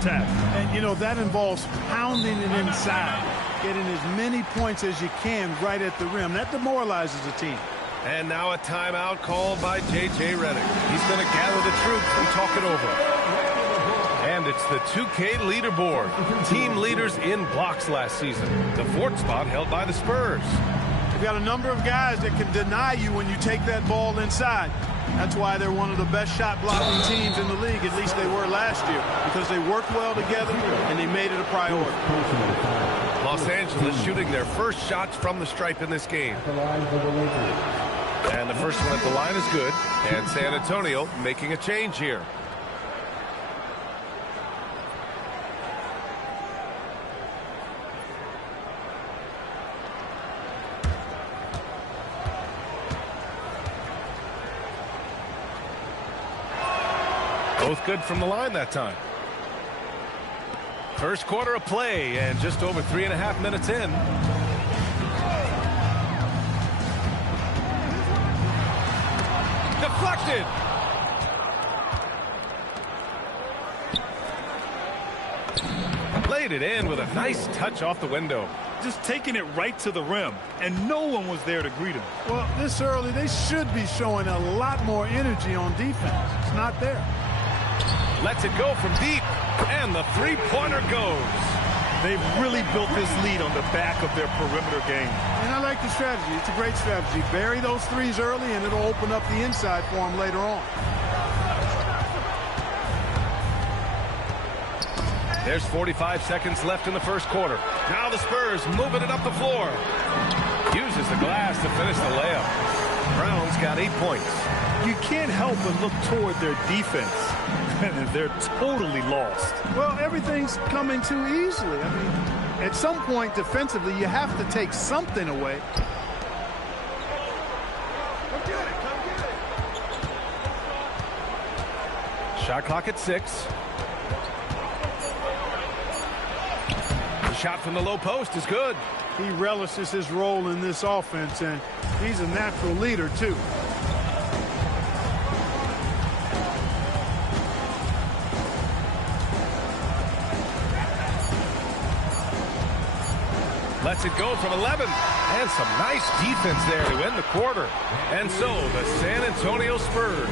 attack. And, you know, that involves pounding it inside, getting as many points as you can right at the rim. That demoralizes a team. And now a timeout called by J.J. Redick. He's going to gather the troops and talk it over. And it's the 2K leaderboard. Team leaders in blocks last season. The fourth spot held by the Spurs. You've got a number of guys that can deny you when you take that ball inside. That's why they're one of the best shot blocking teams in the league. At least they were last year, because they worked well together and they made it a priority. Los Angeles shooting their first shots from the stripe in this game. And the first one at the line is good. And San Antonio making a change here. Both good from the line that time. First quarter of play and just over 3.5 minutes in. Deflected. Laid it in with a nice touch off the window. Just taking it right to the rim, and no one was there to greet him. Well, this early, they should be showing a lot more energy on defense. It's not there. Lets it go from deep, and the three-pointer goes. They've really built this lead on the back of their perimeter game. And I like the strategy. It's a great strategy. Bury those threes early, and it'll open up the inside for them later on. There's 45 seconds left in the first quarter. Now the Spurs moving it up the floor. Uses the glass to finish the layup. Brown's got 8 points. You can't help but look toward their defense. They're totally lost. Well, everything's coming too easily. I mean, at some point defensively, you have to take something away. Come get it, come get it. Shot clock at 6. The shot from the low post is good. He relishes his role in this offense, and he's a natural leader, too. Lets it go from 11. And some nice defense there to end the quarter. And so the San Antonio Spurs,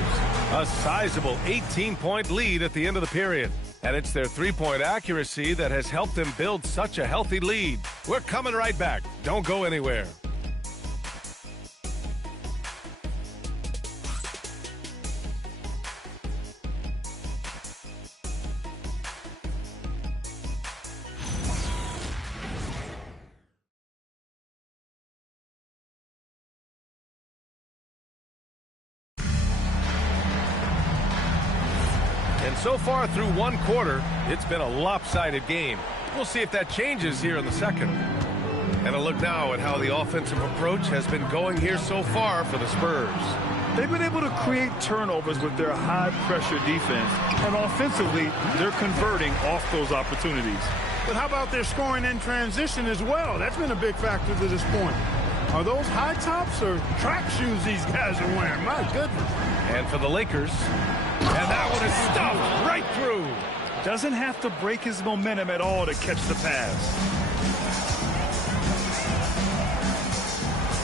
a sizable 18-point lead at the end of the period. And it's their three-point accuracy that has helped them build such a healthy lead. We're coming right back. Don't go anywhere. So far through one quarter, it's been a lopsided game. We'll see if that changes here in the second. And a look now at how the offensive approach has been going here so far for the Spurs. They've been able to create turnovers with their high-pressure defense, and offensively, they're converting off those opportunities. But how about their scoring in transition as well? That's been a big factor to this point. Are those high tops or track shoes these guys are wearing? My goodness. And for the Lakers, and that one is stuffed right through. Doesn't have to break his momentum at all to catch the pass.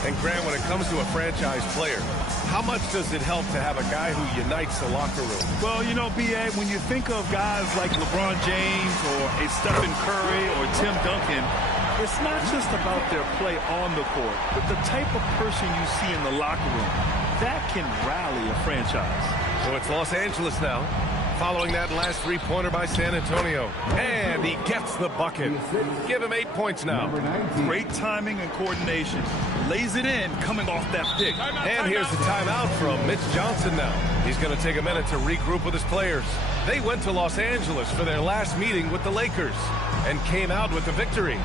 And Grant, when it comes to a franchise player, how much does it help to have a guy who unites the locker room? Well, you know, B.A., when you think of guys like LeBron James or a Stephen Curry or Tim Duncan, it's not just about their play on the court, but the type of person you see in the locker room. That can rally a franchise. So it's Los Angeles now, following that last three-pointer by San Antonio. And he gets the bucket. Give him 8 points now. Great timing and coordination. Lays it in, coming off that pick. And here's the timeout from Mitch Johnson now. He's going to take a minute to regroup with his players. They went to Los Angeles for their last meeting with the Lakers and came out with the victory.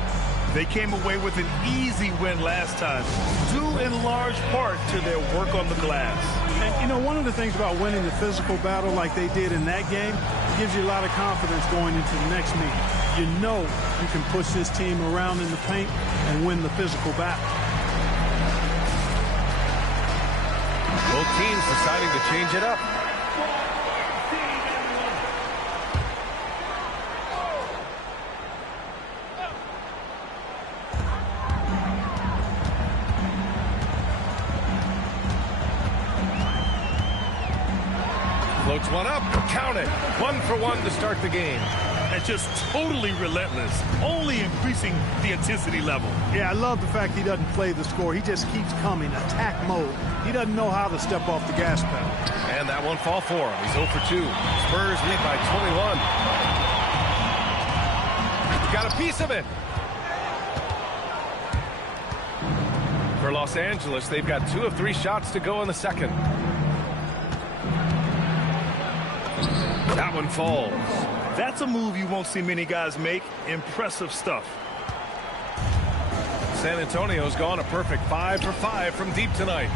They came away with an easy win last time, due in large part to their work on the glass. And, you know, one of the things about winning the physical battle like they did in that game gives you a lot of confidence going into the next meeting. You know you can push this team around in the paint and win the physical battle. Both teams deciding to change it up. Puts one up. Count it. 1 for 1 to start the game. And just totally relentless, only increasing the intensity level. Yeah, I love the fact he doesn't play the score. He just keeps coming, attack mode. He doesn't know how to step off the gas pedal. And that one fall for him. He's 0 for 2. Spurs lead by 21. Got a piece of it. For Los Angeles, they've got 2 of 3 shots to go in the second. That one falls. That's a move you won't see many guys make. Impressive stuff. San Antonio's gone a perfect 5 for 5 from deep tonight.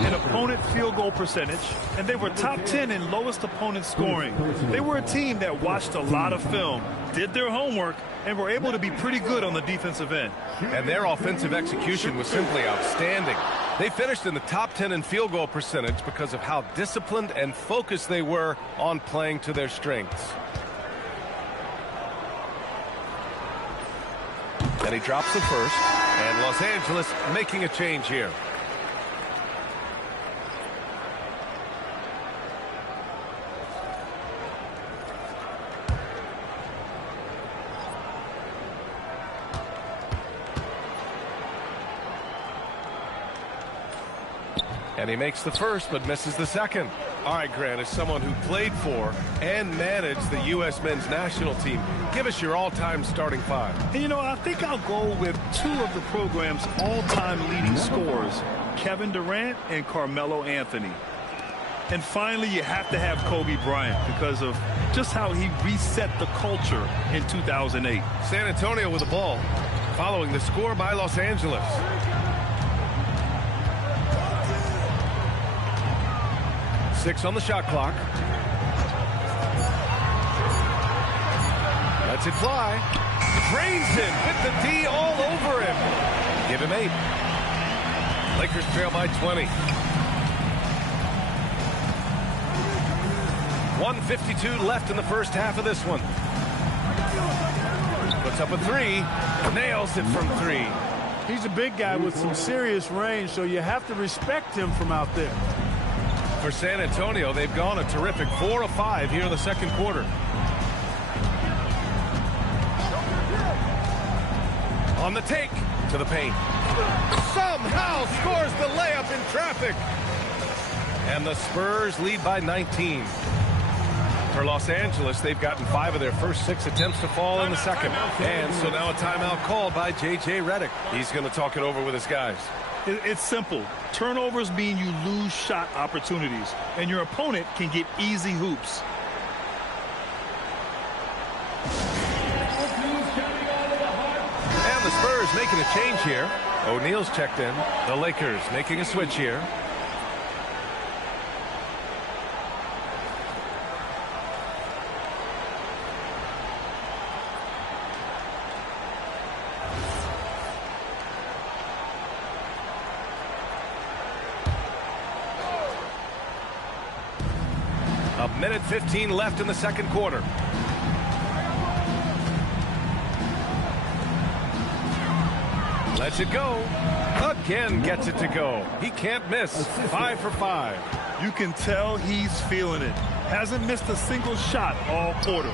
In opponent field goal percentage, and they were top 10 in lowest opponent scoring. They were a team that watched a lot of film, did their homework, and were able to be pretty good on the defensive end. And their offensive execution was simply outstanding. They finished in the top 10 in field goal percentage because of how disciplined and focused they were on playing to their strengths. And he drops the first, and Los Angeles making a change here. And he makes the first, but misses the second. All right, Grant, as someone who played for and managed the U.S. men's national team, give us your all-time starting 5. And, you know, I think I'll go with 2 of the program's all-time leading scorers, Kevin Durant and Carmelo Anthony. And finally, you have to have Kobe Bryant because of just how he reset the culture in 2008. San Antonio with the ball, following the score by Los Angeles. Six on the shot clock. Lets it fly. Drains him. Hit the D all over him. Give him 8. Lakers trail by 20. 1:52 left in the first half of this one. Puts up a 3. Nails it from 3. He's a big guy with some serious range, so you have to respect him from out there. For San Antonio, they've gone a terrific 4 of 5 here in the second quarter. On the take to the paint. Somehow scores the layup in traffic. And the Spurs lead by 19. For Los Angeles, they've gotten 5 of their first 6 attempts to fall in the second. And so now a timeout called by J.J. Redick. He's going to talk it over with his guys. It's simple. Turnovers mean you lose shot opportunities, and your opponent can get easy hoops. And the Spurs making a change here. O'Neal's checked in. The Lakers making a switch here. A minute 15 left in the second quarter. Lets it go. Again gets it to go. He can't miss. 5 for 5. You can tell he's feeling it. Hasn't missed a single shot all quarter.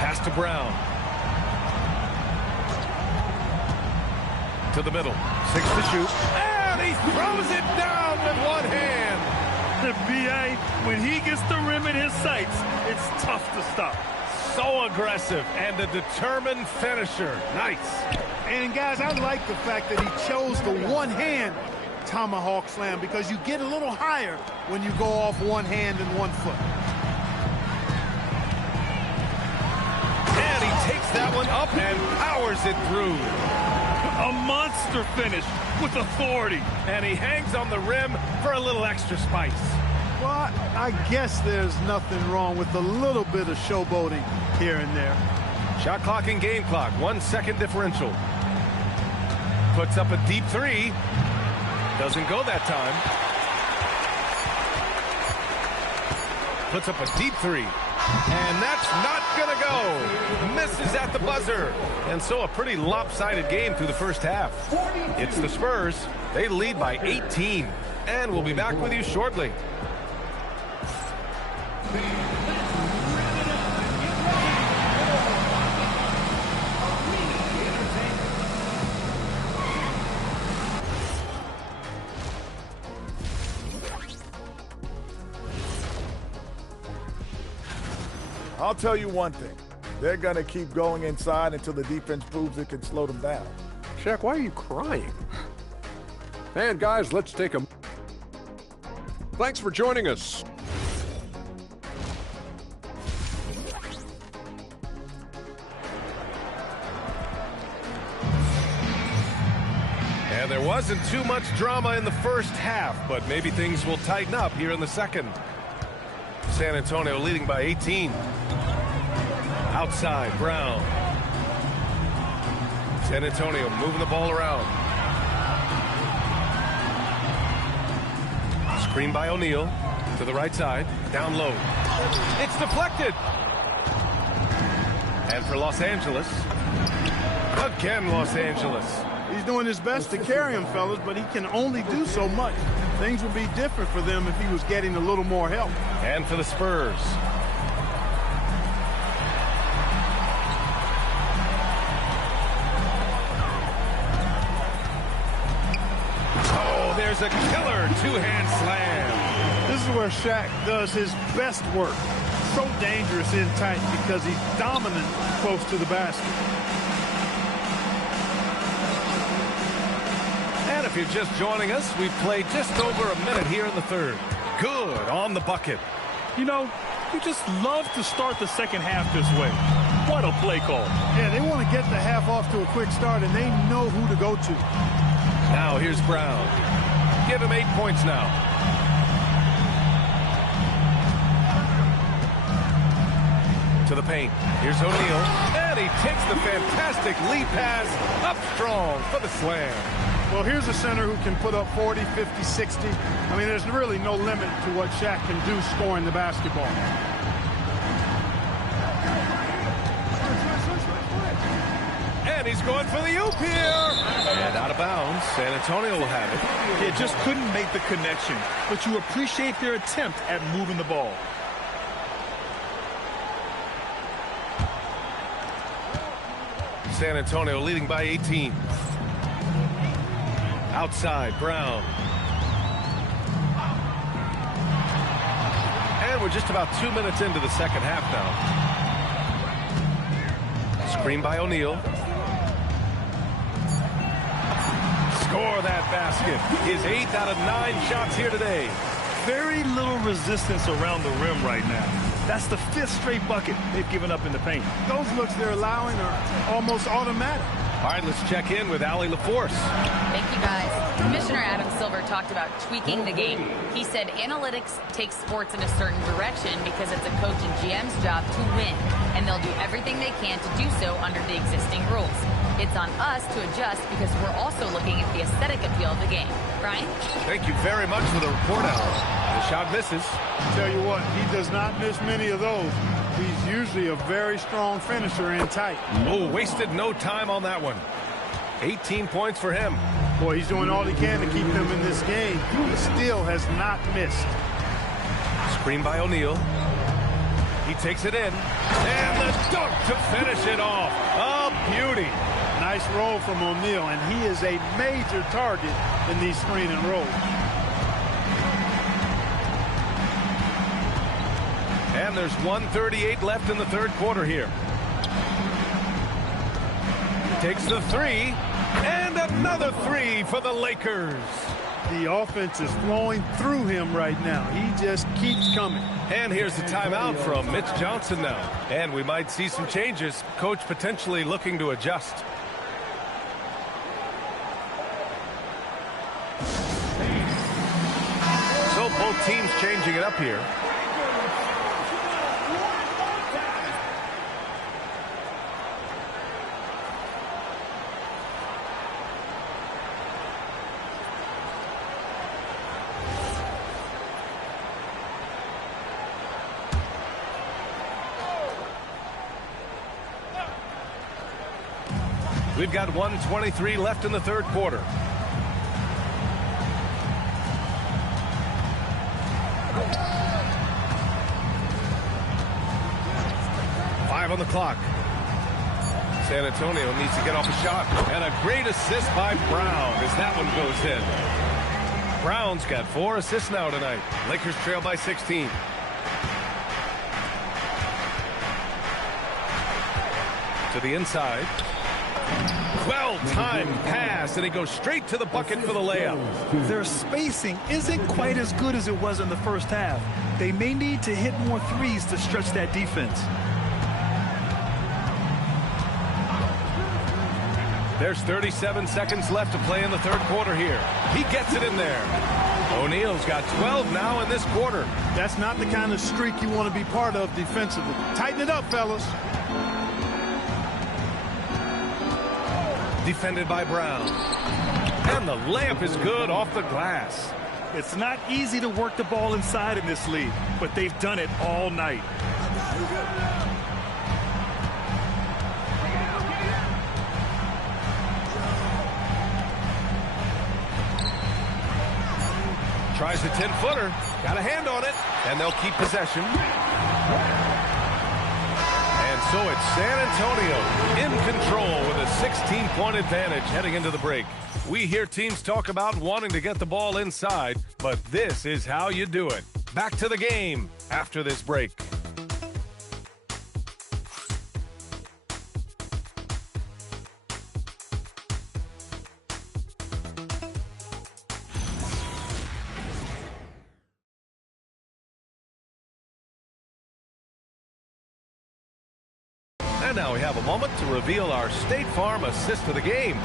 Pass to Brown. To the middle. 6 to shoot. And he throws it down with one hand. The BA, when he gets the rim in his sights, it's tough to stop. So aggressive and a determined finisher. Nice. And guys, I like the fact that he chose the one-hand tomahawk slam because you get a little higher when you go off one hand and 1 foot. And he takes that one up and powers it through. A monster finish with authority. And he hangs on the rim for a little extra spice. Well, I guess there's nothing wrong with a little bit of showboating here and there. Shot clock and game clock. 1 second differential. Puts up a deep 3. Doesn't go that time. Puts up a deep 3. And that's not going to go. Misses at the buzzer. And so a pretty lopsided game through the first half. It's the Spurs. They lead by 18. And we'll be back with you shortly. I'll tell you one thing. They're going to keep going inside until the defense proves it can slow them down. Shaq, why are you crying? And guys, let's take a... Thanks for joining us. And there wasn't too much drama in the first half, but maybe things will tighten up here in the second. San Antonio leading by 18. Outside, Brown. San Antonio moving the ball around. Screen by O'Neal to the right side, down low. It's deflected. And for Los Angeles, again Los Angeles. He's doing his best to carry him, fellas, but he can only do so much. Things would be different for them if he was getting a little more help. And for the Spurs. Oh, there's a killer two-hand slam. This is where Shaq does his best work. So dangerous in tight because he's dominant close to the basket. And if you're just joining us, we've played just over a minute here in the third. Good on the bucket. You know, you just love to start the second half this way. What a play call. Yeah, they want to get the half off to a quick start, and they know who to go to. Now here's Brown. Give him 8 points now. To the paint. Here's O'Neal. And he takes the fantastic lead pass up strong for the slam. Well, here's a center who can put up 40, 50, 60. I mean, there's really no limit to what Shaq can do scoring the basketball. And he's going for the oop here. And out of bounds. San Antonio will have it. They just couldn't make the connection, but you appreciate their attempt at moving the ball. San Antonio leading by 18. Outside, Brown. And we're just about 2 minutes into the second half now. Screen by O'Neal. Score that basket. His 8th out of 9 shots here today. Very little resistance around the rim right now. That's the 5th straight bucket they've given up in the paint. Those looks they're allowing are almost automatic. All right, let's check in with Allie LaForce. Thank you, guys. Commissioner Adam Silver talked about tweaking the game. He said analytics takes sports in a certain direction because it's a coach and GM's job to win, and they'll do everything they can to do so under the existing rules. It's on us to adjust because we're also looking at the aesthetic appeal of the game. Brian? Thank you very much for the report, Allie. The shot misses. Tell you what, he does not miss many of those. He's usually a very strong finisher in tight. Oh, wasted no time on that one. 18 points for him. Boy, he's doing all he can to keep them in this game. He still has not missed. Screen by O'Neal. He takes it in. And the dunk to finish it off. A beauty. Nice roll from O'Neal, and he is a major target in these screen and rolls. And there's 1:38 left in the third quarter here. Takes the three, and another three for the Lakers. The offense is flowing through him right now. He just keeps coming. And here's the timeout from Mitch Johnson now. And we might see some changes. Coach potentially looking to adjust. So both teams changing it up here. We've got 1:23 left in the third quarter. Five on the clock. San Antonio needs to get off a shot. And a great assist by Brown as that one goes in. Brown's got 4 assists now tonight. Lakers trail by 16. To the inside. Well-timed pass, and he goes straight to the bucket for the layup. Their spacing isn't quite as good as it was in the first half. They may need to hit more threes to stretch that defense. There's 37 seconds left to play in the third quarter here. He gets it in there. O'Neal's got 12 now in this quarter. That's not the kind of streak you want to be part of defensively. Tighten it up, fellas. Defended by Brown. And the layup is good off the glass. It's not easy to work the ball inside in this league, but they've done it all night. Tries a 10-footer. Got a hand on it. And they'll keep possession. And so it's San Antonio in control with a 16-point advantage heading into the break. We hear teams talk about wanting to get the ball inside, but this is how you do it. Back to the game after this break. And now we have a moment to reveal our State Farm assist of the game.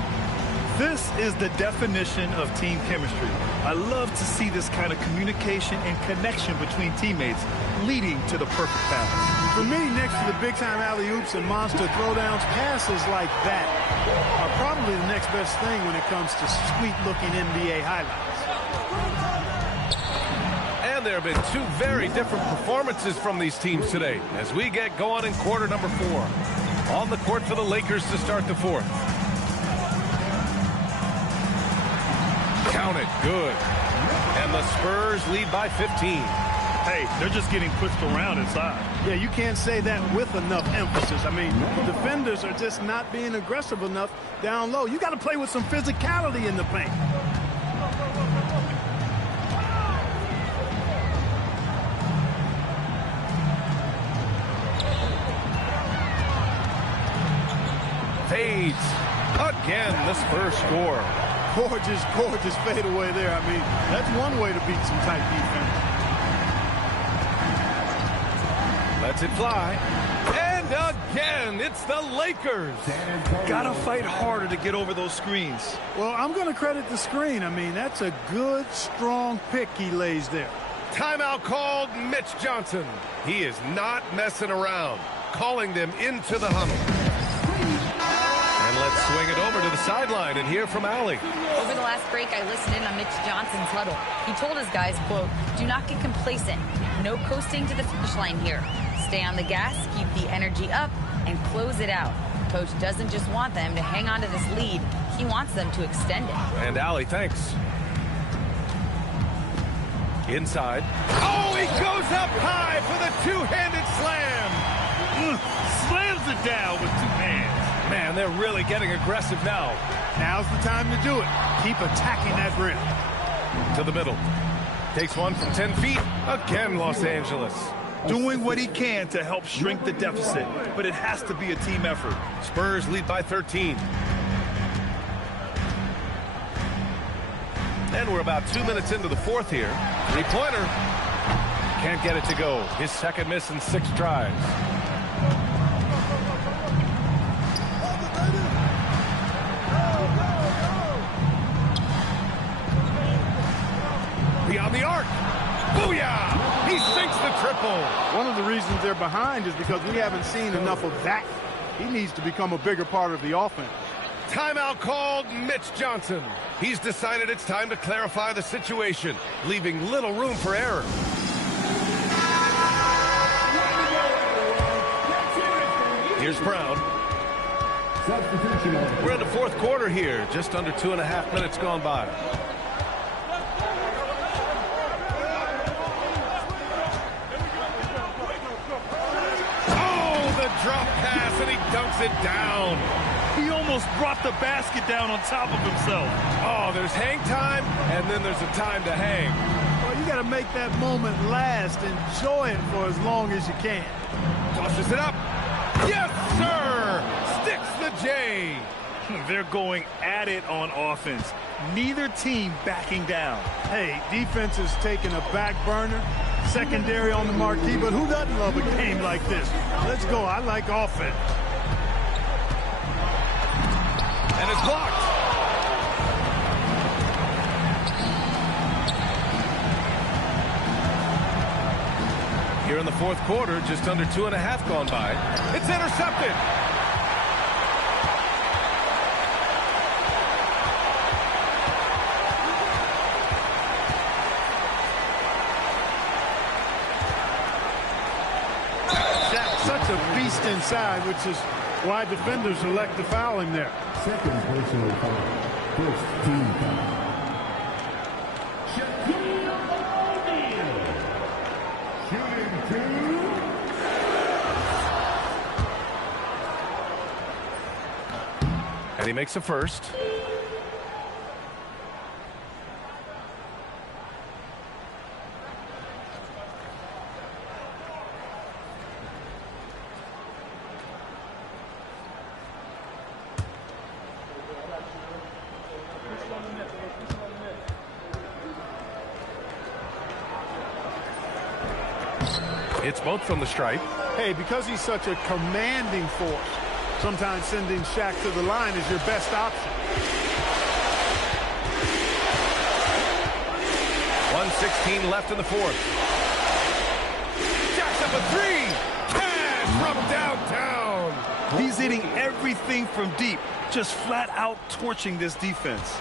This is the definition of team chemistry. I love to see this kind of communication and connection between teammates leading to the perfect pass. For me, next to the big-time alley-oops and monster throwdowns, passes like that are probably the next best thing when it comes to sweet-looking NBA highlights. And there have been 2 very different performances from these teams today as we get going in quarter number 4. On the court for the Lakers to start the fourth. Count it, good. And the Spurs lead by 15. Hey, they're just getting pushed around inside. Yeah, you can't say that with enough emphasis. I mean, defenders are just not being aggressive enough down low. You got to play with some physicality in the paint. Fades. Again, the Spurs score. Gorgeous, gorgeous fadeaway there. I mean, that's one way to beat some tight defense. Lets it fly. And again, it's the Lakers. Gotta fight harder to get over those screens. Well, I'm going to credit the screen. I mean, that's a good, strong pick he lays there. Timeout called. Mitch Johnson. He is not messing around. Calling them into the huddle. And let's swing it over to the sideline and hear from Allie. Over the last break, I listened in on Mitch Johnson's huddle. He told his guys, quote, "Do not get complacent. No coasting to the finish line here. Stay on the gas, keep the energy up, and close it out." Coach doesn't just want them to hang on to this lead. He wants them to extend it. And Allie, thanks. Inside. Oh, he goes up high for the two-handed slam. Slams it down with 2 hands. Man, they're really getting aggressive now. Now's the time to do it. Keep attacking that rim. To the middle. Takes one from 10 feet. Again, Los Angeles. Doing what he can to help shrink the deficit, but it has to be a team effort. Spurs lead by 13. And we're about 2 minutes into the fourth here. 3-pointer. Can't get it to go. His second miss in 6 tries. Beyond the arc. Booyah! He sinks the triple. One of the reasons they're behind is because we haven't seen enough of that. He needs to become a bigger part of the offense. Timeout called. Mitch Johnson. He's decided it's time to clarify the situation, leaving little room for error. Here's Brown. We're in the fourth quarter here, just under 2.5 minutes gone by. Oh, the drop pass, and he dunks it down. He almost brought the basket down on top of himself. Oh, there's hang time, and then there's a time to hang. Well, you got to make that moment last. Enjoy it for as long as you can. Tosses it up. Yes, sir! Sticks the J. They're going at it on offense. Neither team backing down. Hey, defense is taking a back burner. Secondary on the marquee, but who doesn't love a game like this? Let's go. I like offense. And it's blocked. Here in the fourth quarter, just under 2.5 gone by. It's intercepted. Such a beast inside, which is why defenders elect to foul him there. Second personal foul. First team foul. Shooting two. And he makes a first. It's both from the stripe. Hey, because he's such a commanding force, sometimes sending Shaq to the line is your best option. 1:16 left in the fourth. Jacks up a three. Cash from downtown. He's hitting everything from deep, just flat out torching this defense.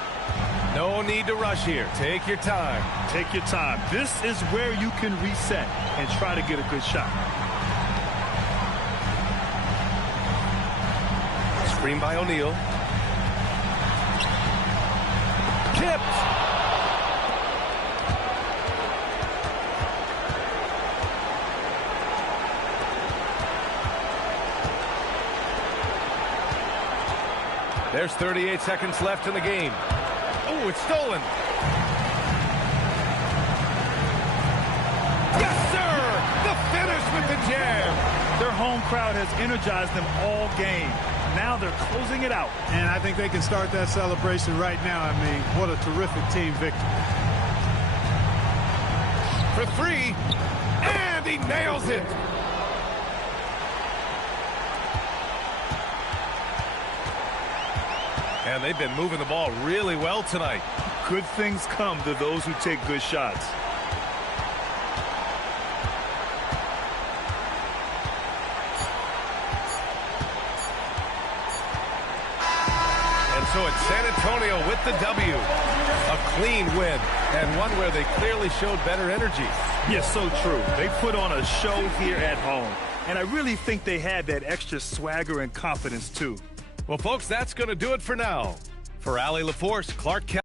No need to rush here. Take your time. Take your time. This is where you can reset and try to get a good shot. Screen by O'Neal. Tipped. There's 38 seconds left in the game. Oh, it's stolen. Yes, sir! The finish with the jam. Their home crowd has energized them all game. Now they're closing it out. And I think they can start that celebration right now. I mean, what a terrific team victory. For three, and he nails it. And they've been moving the ball really well tonight. Good things come to those who take good shots. And so it's San Antonio with the W. A clean win, and one where they clearly showed better energy. Yes, so true. They put on a show here at home. And I really think they had that extra swagger and confidence, too. Well, folks, that's going to do it for now. For Allie LaForce, Clark Kelly.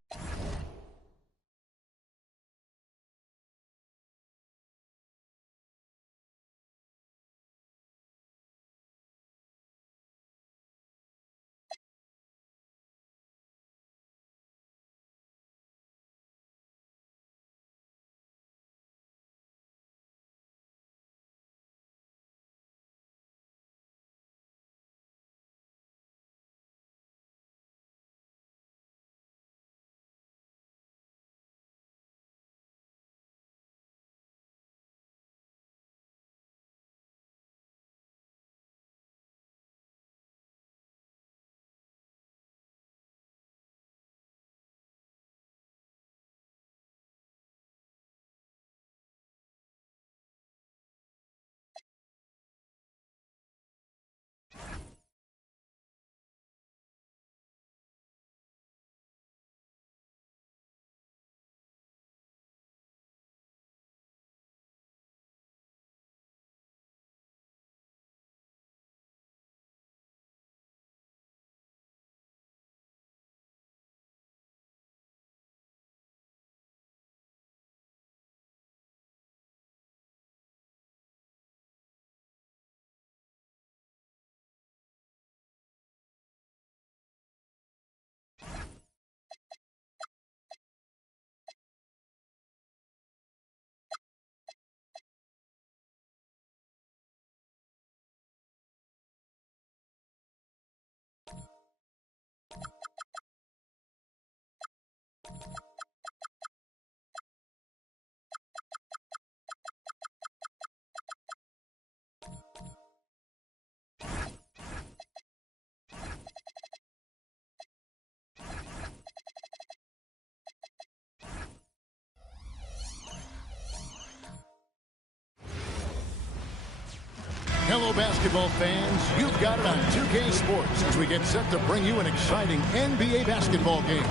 Hello, basketball fans. You've got it on 2K Sports as we get set to bring you an exciting NBA basketball game.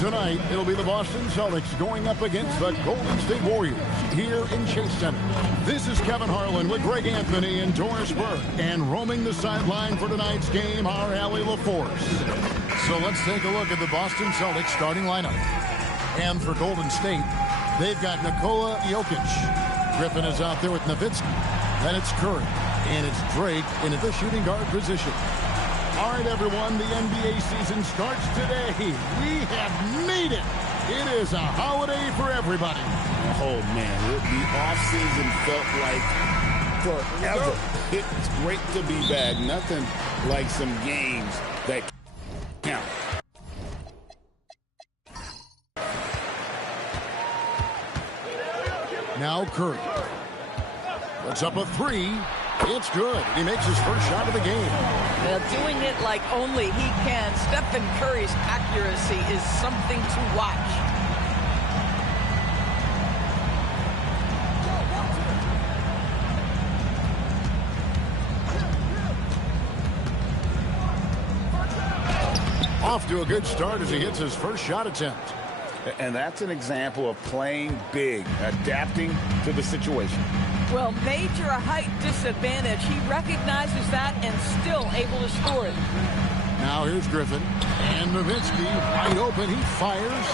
Tonight, it'll be the Boston Celtics going up against the Golden State Warriors here in Chase Center. This is Kevin Harlan with Greg Anthony and Doris Burke. And roaming the sideline for tonight's game, our Allie LaForce. So let's take a look at the Boston Celtics starting lineup. And for Golden State, they've got Nikola Jokic. Griffin is out there with Nowitzki. Then it's Curry. And it's Drake in the shooting guard position. All right, everyone, the NBA season starts today. We have made it. It is a holiday for everybody. Oh, man, the offseason felt like forever. It's great to be back. Nothing like some games that count. Now Curry. Puts up a three. It's good. He makes his first shot of the game. Well, doing it like only he can. Stephen Curry's accuracy is something to watch. Off to a good start as he hits his first shot attempt. And that's an example of playing big, adapting to the situation. Well, major height disadvantage. He recognizes that and still able to score it. Now here's Griffin. And Nowitzki wide open. He fires.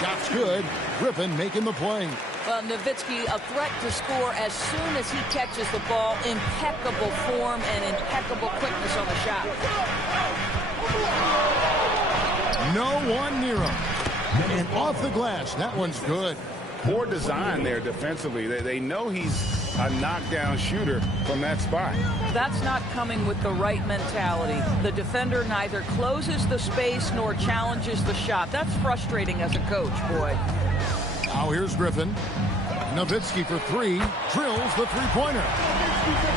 Shot's good. Griffin making the play. Well, Nowitzki a threat to score as soon as he catches the ball. Impeccable form and impeccable quickness on the shot. No one near him. And off the glass. That one's good. Poor design there defensively. They know he's a knockdown shooter from that spot. That's not coming with the right mentality. The defender neither closes the space nor challenges the shot. That's frustrating as a coach, boy. Now here's Griffin. Nowitzki for three. Drills the three-pointer.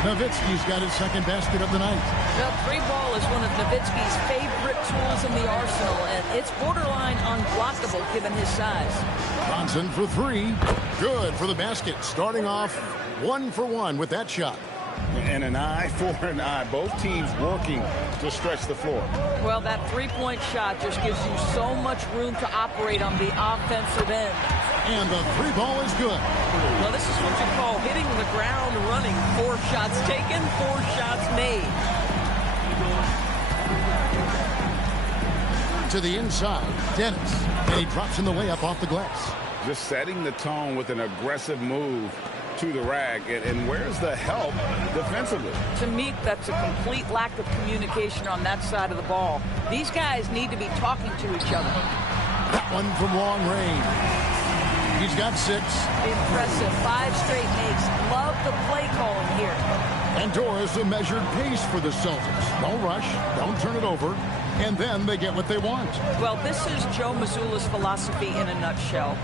Nowitzki's got his second basket of the night. The three ball is one of Nowitzki's favorite tools in the arsenal, and it's borderline unblockable given his size. Johnson for three. Good for the basket. Starting off 1 for 1 with that shot. And an eye for an eye. Both teams working to stretch the floor. Well, that three-point shot just gives you so much room to operate on the offensive end. And the three ball is good. Well, this is what you call hitting the ground running. 4 shots taken, 4 shots made. To the inside, Dennis. And he drops in the layup off the glass. Just setting the tone with an aggressive move to the rack. And where's the help defensively? To me, that's a complete lack of communication on that side of the ball. These guys need to be talking to each other. That one from long range. He's got 6. Impressive. 5 straight makes. Love the play calling here. And Doris, a measured pace for the Celtics. Don't rush. Don't turn it over. And then they get what they want. Well, this is Joe Mazzulla's philosophy in a nutshell.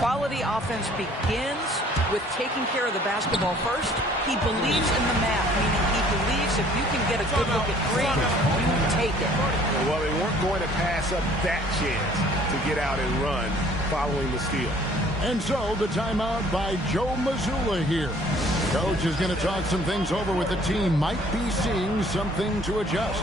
Quality offense begins with taking care of the basketball first. He believes in the math, meaning he believes if you can get a good look at 3, you take it. Well, they weren't going to pass up that chance to get out and run following the steal. And so the timeout by Joe Mazzulla here. Coach is going to talk some things over with the team. Might be seeing something to adjust.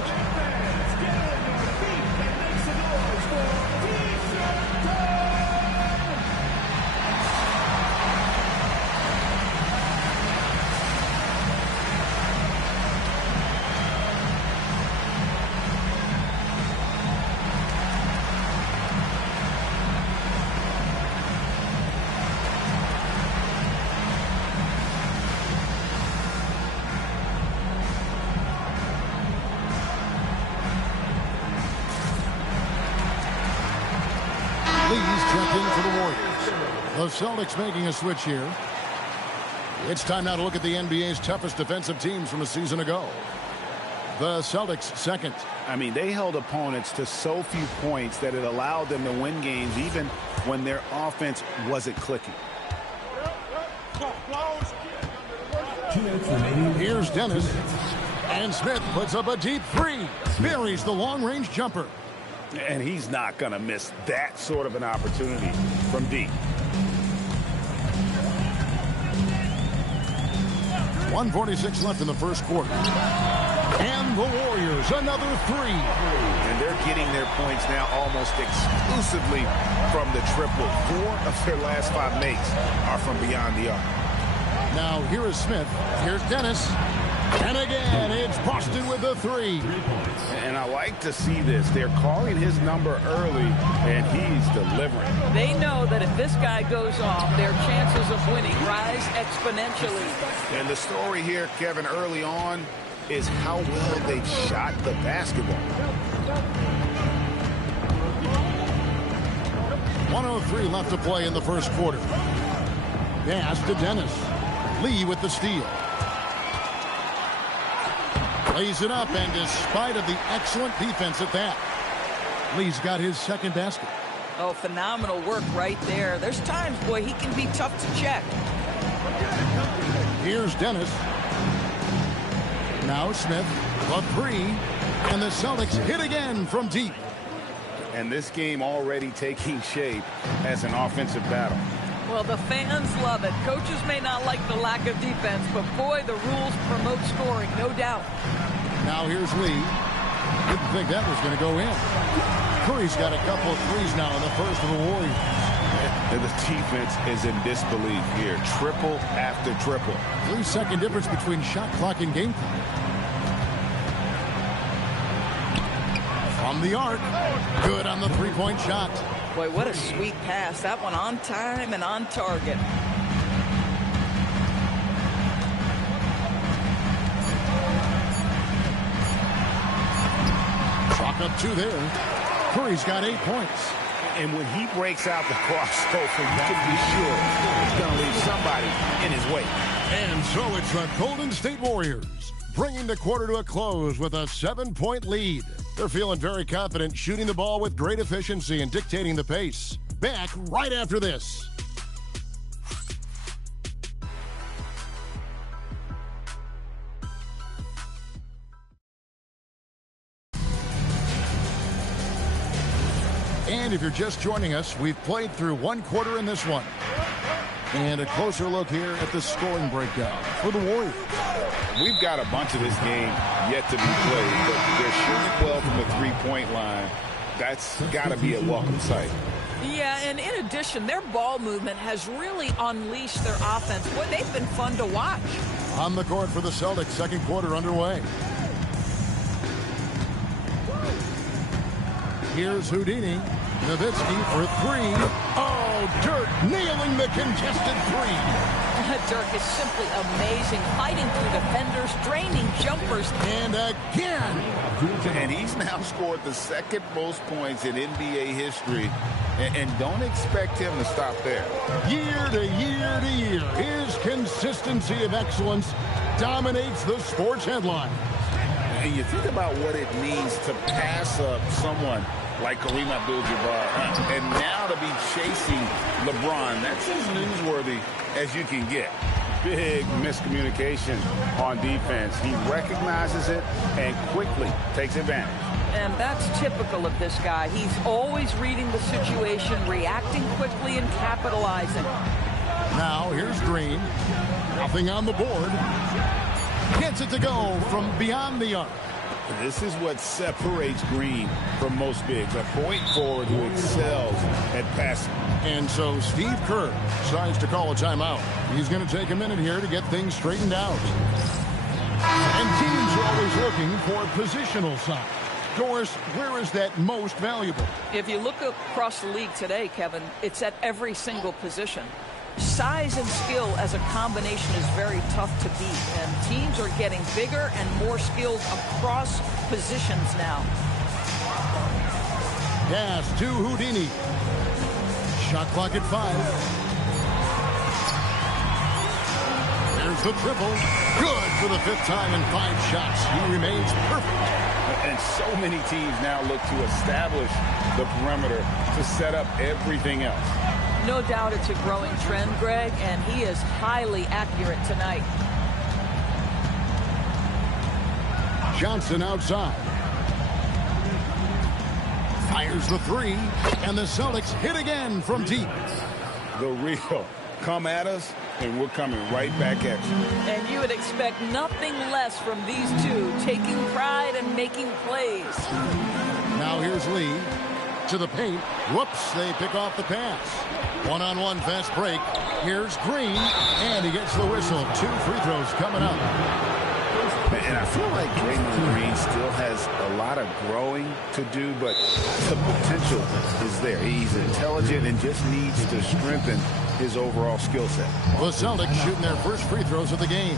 The Celtics making a switch here. It's time now to look at the NBA's toughest defensive teams from a season ago. The Celtics second. I mean, they held opponents to so few points that it allowed them to win games even when their offense wasn't clicking. Here's Dennis. And Smith puts up a deep 3. Buries the long-range jumper. And he's not going to miss that sort of an opportunity from deep. 1:46 left in the first quarter. And the Warriors, another three. And they're getting their points now almost exclusively from the triple. 4 of their last 5 makes are from beyond the arc. Now here is Smith. Here's Dennis. And again, it's Boston with the three. And I like to see this. They're calling his number early, and he's delivering. They know that if this guy goes off, their chances of winning rise exponentially. And the story here, Kevin, early on, is how well they shot the basketball. 1:03 left to play in the first quarter. Pass to Dennis. Lee with the steal. Lays it up, and despite of the excellent defense at that, Lee's got his second basket. Oh, phenomenal work right there. There's times, boy, he can be tough to check. Here's Dennis. Now Smith, a three, and the Celtics hit again from deep. And this game already taking shape as an offensive battle. Well, the fans love it. Coaches may not like the lack of defense, but boy, the rules promote scoring, no doubt. Now here's Lee. Didn't think that was going to go in. Curry's got a couple of threes now in the first of the Warriors. And the defense is in disbelief here. Triple after triple. 3-second difference between shot clock and game clock. From the arc. Good on the three-point shot. Boy, what a sweet pass. That one on time and on target. Chalk up 2 there. Curry's got 8 points. And when he breaks out the crossover, you can be sure he's going to leave somebody in his way. And so it's the Golden State Warriors, bringing the quarter to a close with a 7-point lead. They're feeling very confident, shooting the ball with great efficiency and dictating the pace. Back right after this. And if you're just joining us, we've played through 1 quarter in this one. And a closer look here at the scoring breakdown for the Warriors. We've got a bunch of this game yet to be played, but they're shooting well from the three-point line. That's got to be a welcome sight. Yeah, and in addition, their ball movement has really unleashed their offense. Boy, they've been fun to watch. On the court for the Celtics, second quarter underway. Here's Houdini. Nowitzki for 3. Oh, Dirk nailing the contested 3. Dirk is simply amazing, fighting through defenders, draining jumpers. And again. And he's now scored the second most points in NBA history. And don't expect him to stop there. Year to year to year, his consistency of excellence dominates the sports headline. And you think about what it means to pass up someone like Kareem Abdul-Jabbar, and now to be chasing LeBron. That's as newsworthy as you can get. Big miscommunication on defense. He recognizes it and quickly takes advantage. And that's typical of this guy. He's always reading the situation, reacting quickly, and capitalizing. Now here's Green. Nothing on the board. Gets it to go from beyond the arc. This is what separates Green from most bigs, a point forward who excels at passing. And so Steve Kerr decides to call a timeout. He's going to take a minute here to get things straightened out. And teams are always looking for positional size. Doris, where is that most valuable? If you look across the league today, Kevin, it's at every single position. Size and skill as a combination is very tough to beat, and teams are getting bigger and more skilled across positions now. Pass to Houdini. Shot clock at 5. There's the triple. Good for the 5th time in 5 shots. He remains perfect. And so many teams now look to establish the perimeter to set up everything else. No doubt it's a growing trend, Greg, and he is highly accurate tonight. Johnson outside. Fires the 3, and the Celtics hit again from deep. The real come at us and we're coming right back at you. And you would expect nothing less from these two, taking pride and making plays. Now here's Lee to the paint. Whoops, they pick off the pass. One-on-one fast break. Here's Green, and he gets the whistle. 2 free throws coming up. And I feel like Draymond Green still has a lot of growing to do, but the potential is there. He's intelligent and just needs to strengthen his overall skill set. The Celtics shooting their first free throws of the game.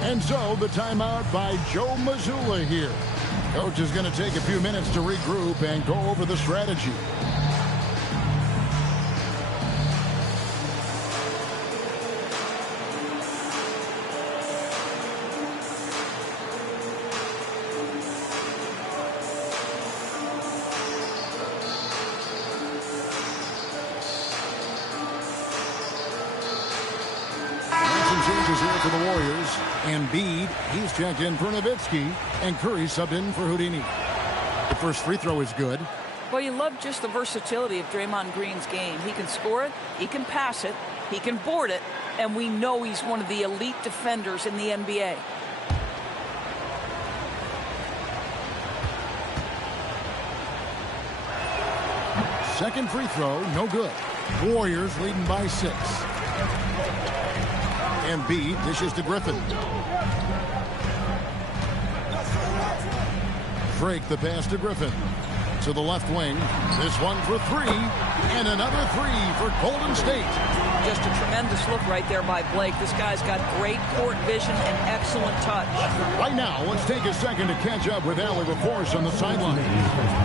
And so the timeout by Joe Mazzulla here. Coach is going to take a few minutes to regroup and go over the strategy. Changes here for the Warriors. Embiid, he's checked in for Nowitzki, and Curry subbed in for Houdini. The first free throw is good. Well, you love just the versatility of Draymond Green's game. He can score it, he can pass it, he can board it, and we know he's one of the elite defenders in the NBA. Second free throw, no good. Warriors leading by 6. Embiid dishes to Griffin. Drake the pass to Griffin. To the left wing. This one for 3. And another 3 for Golden State. Just a tremendous look right there by Blake. This guy's got great court vision and excellent touch. Right now, let's take a second to catch up with Allie LaForce on the sideline.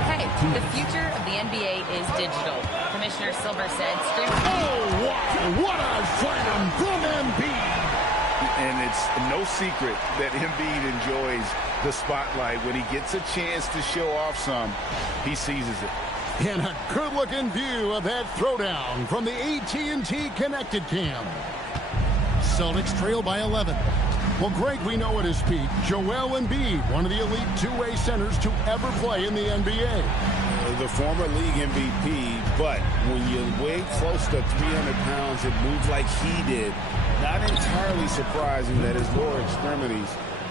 Hey, the future of the NBA is digital. Commissioner Silver said, stream. Oh, wow. What a slam from Embiid. And it's no secret that Embiid enjoys the spotlight. When he gets a chance to show off some, he seizes it. And a good-looking view of that throwdown from the AT&T Connected Cam. Celtics trail by 11. Well, Greg, we know at his peak, Joel Embiid, one of the elite two-way centers to ever play in the NBA. The former league MVP, but when you weigh close to 300 pounds and move like he did, not entirely surprising that his lower extremities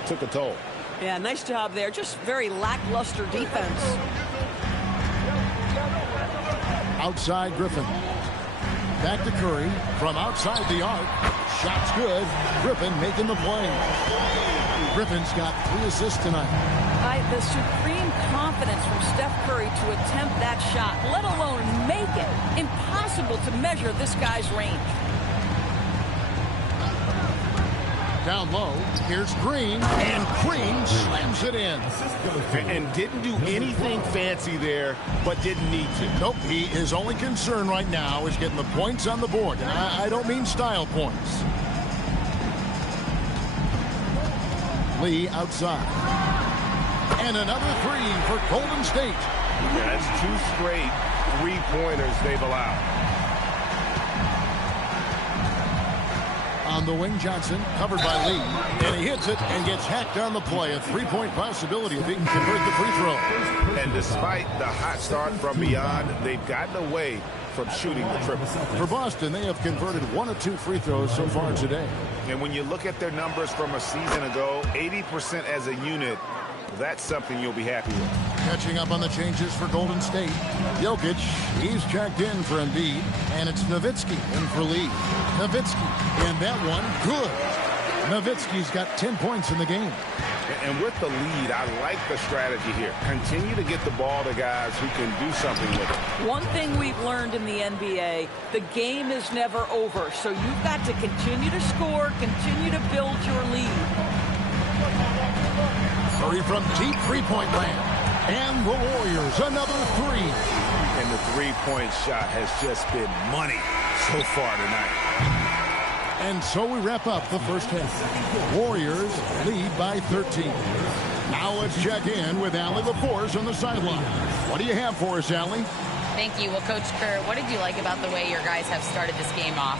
took a toll. Yeah, nice job there. Just very lackluster defense. Outside Griffin. Back to Curry from outside the arc. Shot's good. Griffin making the play. Griffin's got 3 assists tonight. The supreme confidence from Steph Curry to attempt that shot, let alone make it. Impossible to measure this guy's range. Down low, here's Green, and Green slams it in. And didn't do anything fancy there, but didn't need to. Nope, his only concern right now is getting the points on the board. And I don't mean style points. Lee outside. And another 3 for Golden State. Yeah, that's 2 straight three-pointers they've allowed. On the wing, Johnson, covered by Lee. And he hits it and gets hacked on the play. A 3-point possibility if he can convert the free throw. And despite the hot start from beyond, they've gotten away from shooting the triple. For Boston, they have converted 1 of 2 free throws so far today. And when you look at their numbers from a season ago, 80% as a unit, that's something you'll be happy with. Catching up on the changes for Golden State. Jokic, he's checked in for Embiid, and it's Nowitzki in for Lee. Nowitzki, and that one, good. Nowitzki's got 10 points in the game. And with the lead, I like the strategy here. Continue to get the ball to guys who can do something with it. One thing we've learned in the NBA, the game is never over. So you've got to continue to score, continue to build your lead. Curry from deep three-point land. And the Warriors, another 3. And the three-point shot has just been money so far tonight. And so we wrap up the first half. Warriors lead by 13. Now let's check in with Allie LaForce on the sideline. What do you have for us, Allie? Thank you. Well, Coach Kerr, what did you like about the way your guys have started this game off?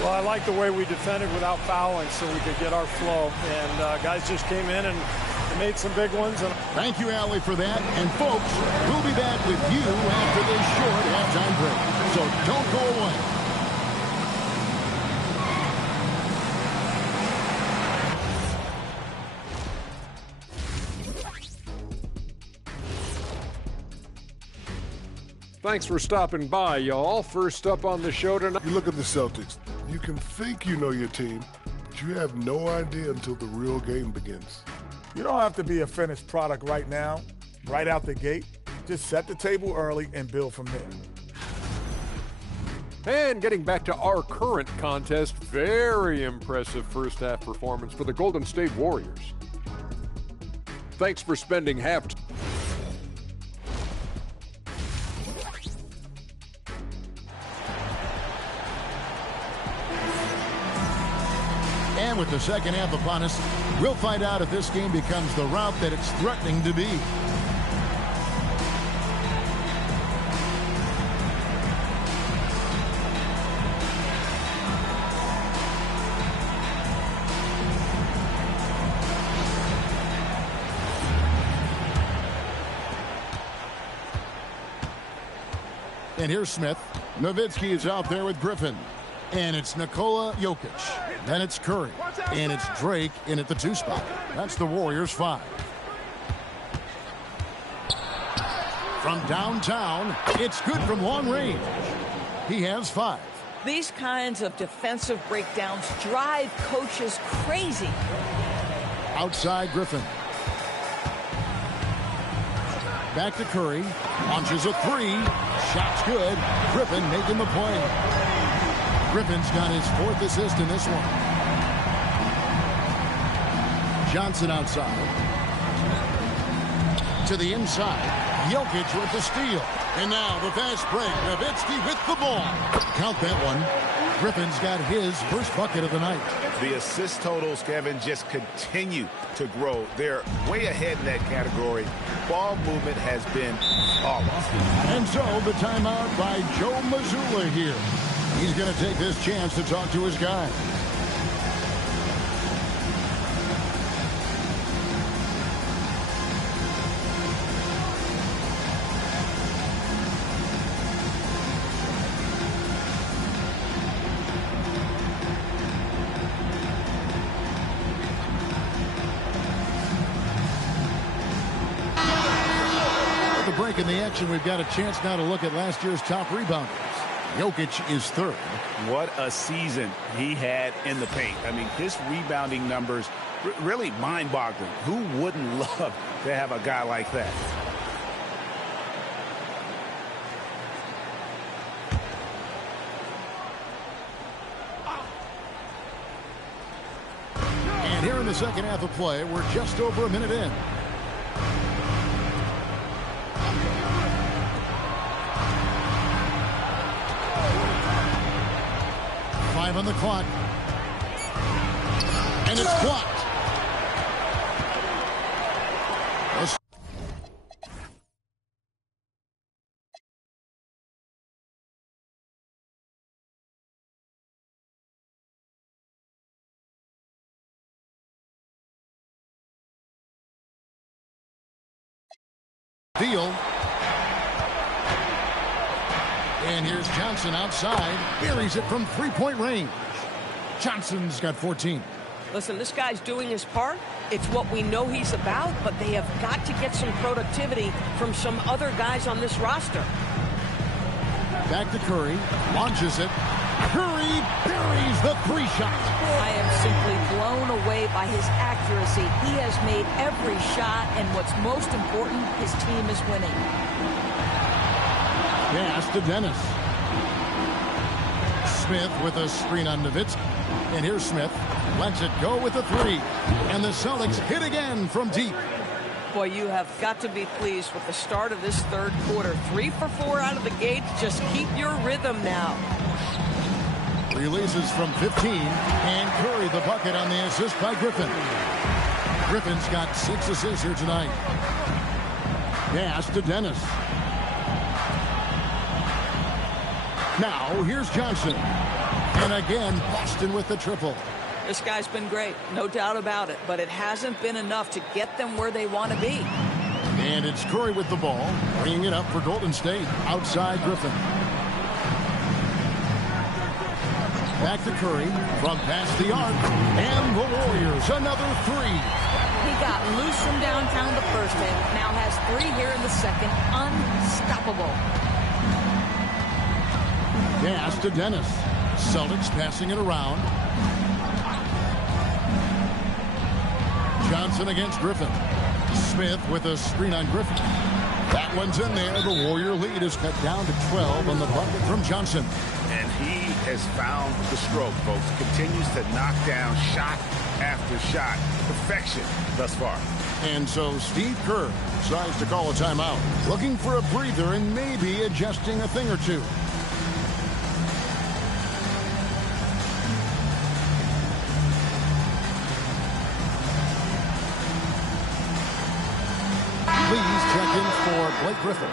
Well, I like the way we defended without fouling so we could get our flow. And guys just came in and made some big ones. And thank you, Allie, for that. And, folks, we'll be back with you after this short halftime break. So don't go away. Thanks for stopping by, y'all. First up on the show tonight. You look at the Celtics. You can think you know your team, but you have no idea until the real game begins. You don't have to be a finished product right now, right out the gate. Just set the table early and build from there. And getting back to our current contest, very impressive first half performance for the Golden State Warriors. Thanks for spending half. And with the second half upon us, we'll find out if this game becomes the route that it's threatening to be. And here's Smith. Nowitzki is out there with Griffin. And it's Nikola Jokic. Then it's Curry. And it's Drake in at the 2 spot. That's the Warriors 5. From downtown, it's good from long range. He has 5. These kinds of defensive breakdowns drive coaches crazy. Outside Griffin. Back to Curry. Launches a 3. Shot's good. Griffin making the play. Griffin's got his 4th assist in this one. Johnson outside. To the inside. Jokic with the steal. And now the fast break. Nowitzki with the ball. Count that one. Griffin's got his first bucket of the night. The assist totals, Kevin, just continue to grow. They're way ahead in that category. Ball movement has been flawless. And so the timeout by Joe Mazzulla here. He's going to take this chance to talk to his guy. In the action, we've got a chance now to look at last year's top rebounders. Jokic is 3rd. What a season he had in the paint. I mean, his rebounding numbers really mind-boggling. Who wouldn't love to have a guy like that? And here in the second half of play, we're just over a minute in. On the clock. And it's blocked. Deal. And here's Johnson outside. Buries it from 3-point range. Johnson's got 14. Listen, this guy's doing his part. It's what we know he's about, but they have got to get some productivity from some other guys on this roster. Back to Curry. Launches it. Curry buries the 3-shot. I am simply blown away by his accuracy. He has made every shot, and what's most important, his team is winning. Pass to Dennis. Smith with a screen on Nowitzki. And here's Smith. Lets it go with a 3. And the Celtics hit again from deep. Boy, you have got to be pleased with the start of this third quarter. 3 for 4 out of the gate. Just keep your rhythm now. Releases from 15. And Curry the bucket on the assist by Griffin. Griffin's got 6 assists here tonight. Pass to Dennis. Now, here's Johnson. And again, Boston with the triple. This guy's been great, no doubt about it, but it hasn't been enough to get them where they want to be. And it's Curry with the ball, bringing it up for Golden State, outside Griffin. Back to Curry, from past the arc, and the Warriors, another 3. He got loose from downtown the first half, now has 3 here in the second. Unstoppable. Pass to Dennis. Celtics passing it around. Johnson against Griffin. Smith with a screen on Griffin. That one's in there. The Warrior lead is cut down to 12 on the bucket from Johnson. And he has found the stroke, folks. Continues to knock down shot after shot. Perfection thus far. And so Steve Kerr decides to call a timeout. Looking for a breather and maybe adjusting a thing or two. Please check in for Blake Griffin.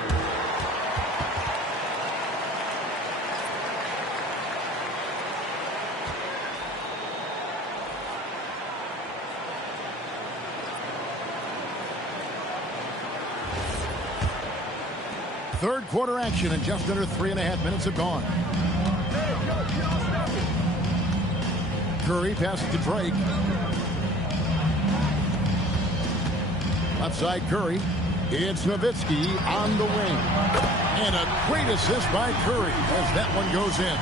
Third quarter action and just under 3.5 minutes have gone. Curry passes to Drake. Left side Curry. It's Nowitzki on the wing. And a great assist by Curry as that one goes in.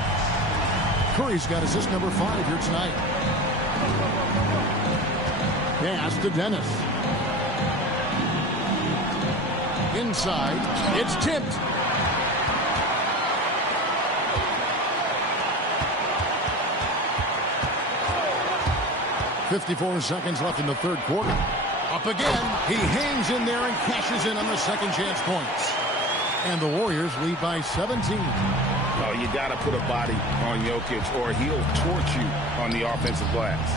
Curry's got assist number 5 here tonight. Pass to Dennis. Inside, it's tipped. .54 seconds left in the third quarter. Up again, he hangs in there and cashes in on the second chance points. And the Warriors lead by 17. Oh, you got to put a body on Jokic or he'll torch you on the offensive glass.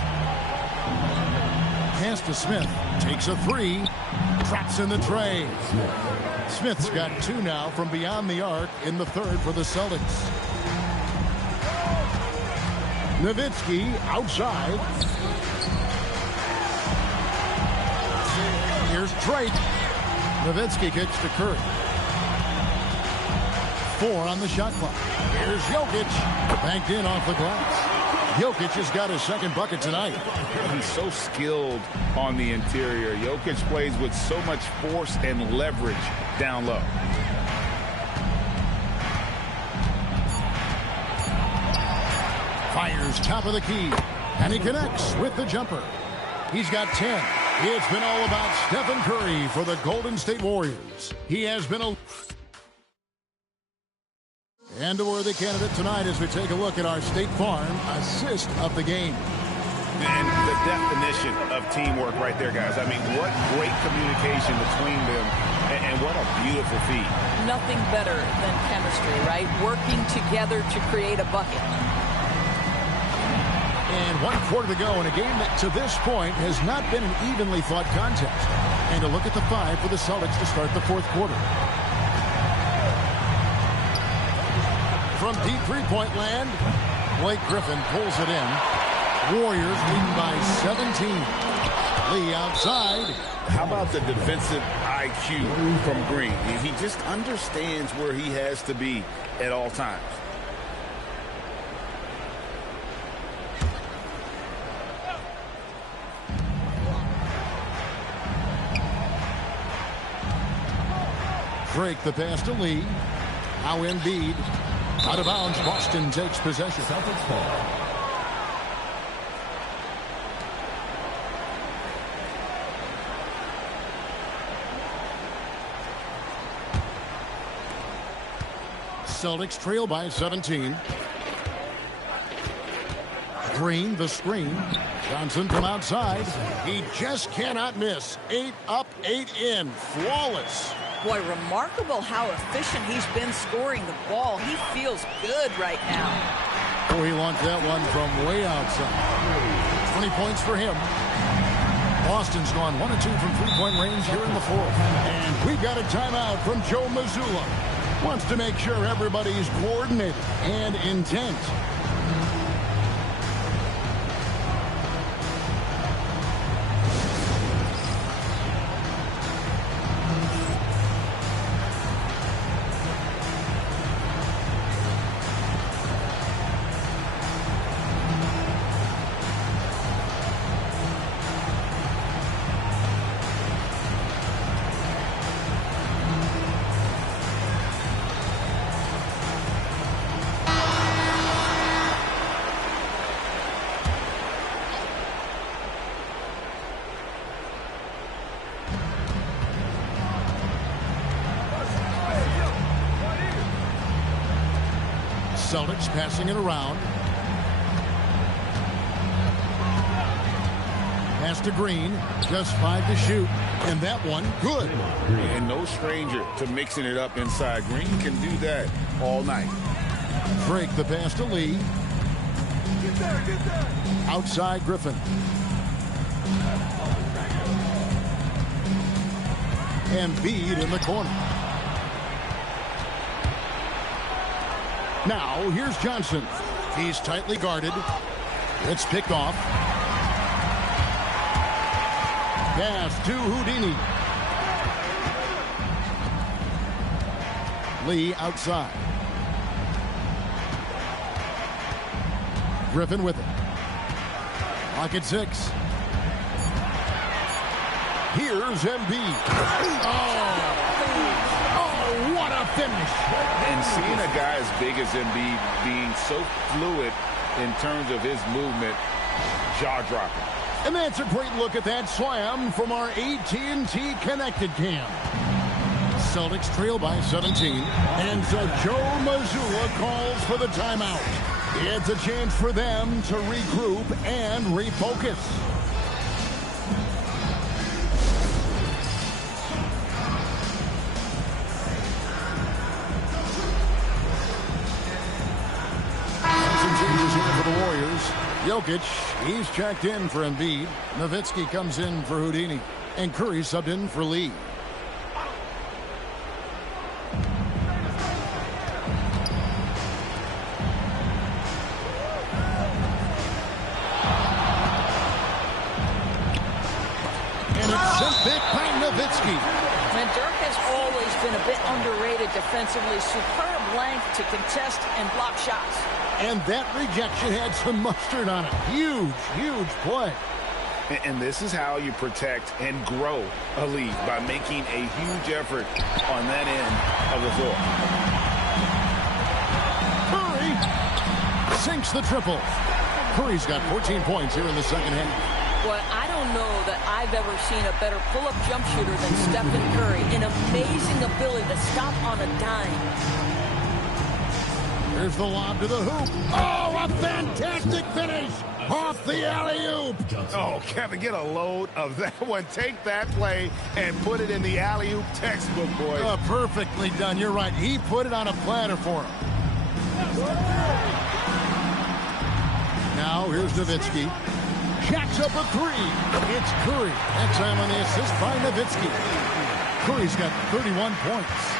Pass to Smith, takes a 3, traps in the tray. Smith's got 2 now from beyond the arc in the third for the Celtics. Nowitzki outside. Here's Drake. Nowitzki kicks to Curry. 4 on the shot clock. Here's Jokic. Banked in off the glass. Jokic has got his second bucket tonight. He's so skilled on the interior. Jokic plays with so much force and leverage down low. Fires top of the key. And he connects with the jumper. He's got 10. It's been all about Stephen Curry for the Golden State Warriors. He has been a... And a worthy candidate tonight as we take a look at our State Farm assist of the game. And the definition of teamwork right there, guys. I mean, what great communication between them, and what a beautiful feat. Nothing better than chemistry, right? Working together to create a bucket. And 1 quarter to go in a game that to this point has not been an evenly fought contest. And a look at the 5 for the Celtics to start the fourth quarter. From deep three-point land, Blake Griffin pulls it in. Warriors leading by 17. Lee outside. How about the defensive IQ from Green? He just understands where he has to be at all times. Drake the pass to Lee. Now Embiid. Out of bounds. Boston takes possession. Celtics ball. Celtics trail by 17. Green the screen. Johnson from outside. He just cannot miss. 8 up, 8 in. Flawless. Boy, remarkable how efficient he's been scoring the ball. He feels good right now. Oh, he launched that one from way outside. 20 points for him. Boston's gone 1 of 2 from three-point range here in the fourth. And we've got a timeout from Joe Mazzulla. Wants to make sure everybody's coordinated and intent. Celtics passing it around. Pass to Green. Just 5 to shoot. And that one, good. And no stranger to mixing it up inside. Green can do that all night. Break the pass to Lee. Outside Griffin. Embiid in the corner. Now, here's Johnson. He's tightly guarded. It's picked off. Pass to Houdini. Lee outside. Griffin with it. Pocket 6. Here's Embiid. Oh, what a finish. And seeing a guy as big as Embiid being so fluid in terms of his movement, jaw-dropping. And that's a great look at that slam from our AT&T Connected Cam. Celtics trail by 17. And so Joe Mazzulla calls for the timeout. It's a chance for them to regroup and refocus. Some changes here for the Warriors. Jokic, he's checked in for Embiid. Nowitzki comes in for Houdini. And Curry subbed in for Lee. And it's sent back by Nowitzki. And Dirk has always been a bit underrated defensively. Superb length to contest and block shots. And that rejection had some mustard on it. Huge, huge play. And this is how you protect and grow a lead, by making a huge effort on that end of the floor. Curry sinks the triple. Curry's got 14 points here in the second half. Well, I don't know that I've ever seen a better pull-up jump shooter than Stephen Curry. An amazing ability to stop on a dime. There's the lob to the hoop. Oh, a fantastic finish off the alley-oop. Oh, Kevin, get a load of that one. Take that play and put it in the alley-oop textbook, boys. Perfectly done. You're right. He put it on a platter for him. Now, here's Nowitzki. Jacks up a 3. It's Curry. That time on the assist by Nowitzki. Curry's got 31 points.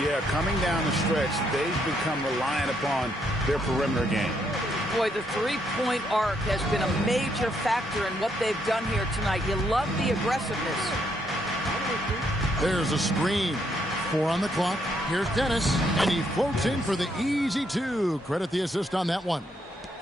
Yeah, coming down the stretch, they've become reliant upon their perimeter game. Boy, the three-point arc has been a major factor in what they've done here tonight. You love the aggressiveness. There's a screen. 4 on the clock. Here's Dennis, and he floats in for the easy 2. Credit the assist on that one.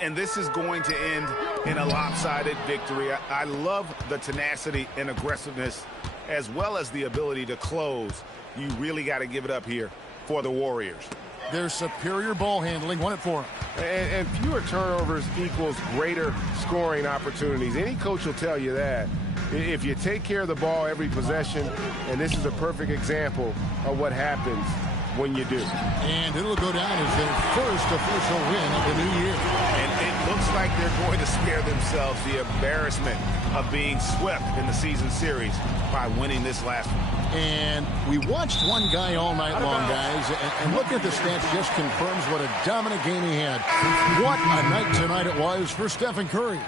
And this is going to end in a lopsided victory. I love the tenacity and aggressiveness, as well as the ability to close. You really got to give it up here for the Warriors. Their superior ball handling won it for them. And fewer turnovers equals greater scoring opportunities. Any coach will tell you that. If you take care of the ball every possession, and this is a perfect example of what happens when you do. And it'll go down as their first official win of the new year. And it looks like they're going to spare themselves the embarrassment of being swept in the season series by winning this last one. And we watched one guy all night long, guys, and looking at the stats just confirms what a dominant game he had. What a night tonight it was for Stephen Curry.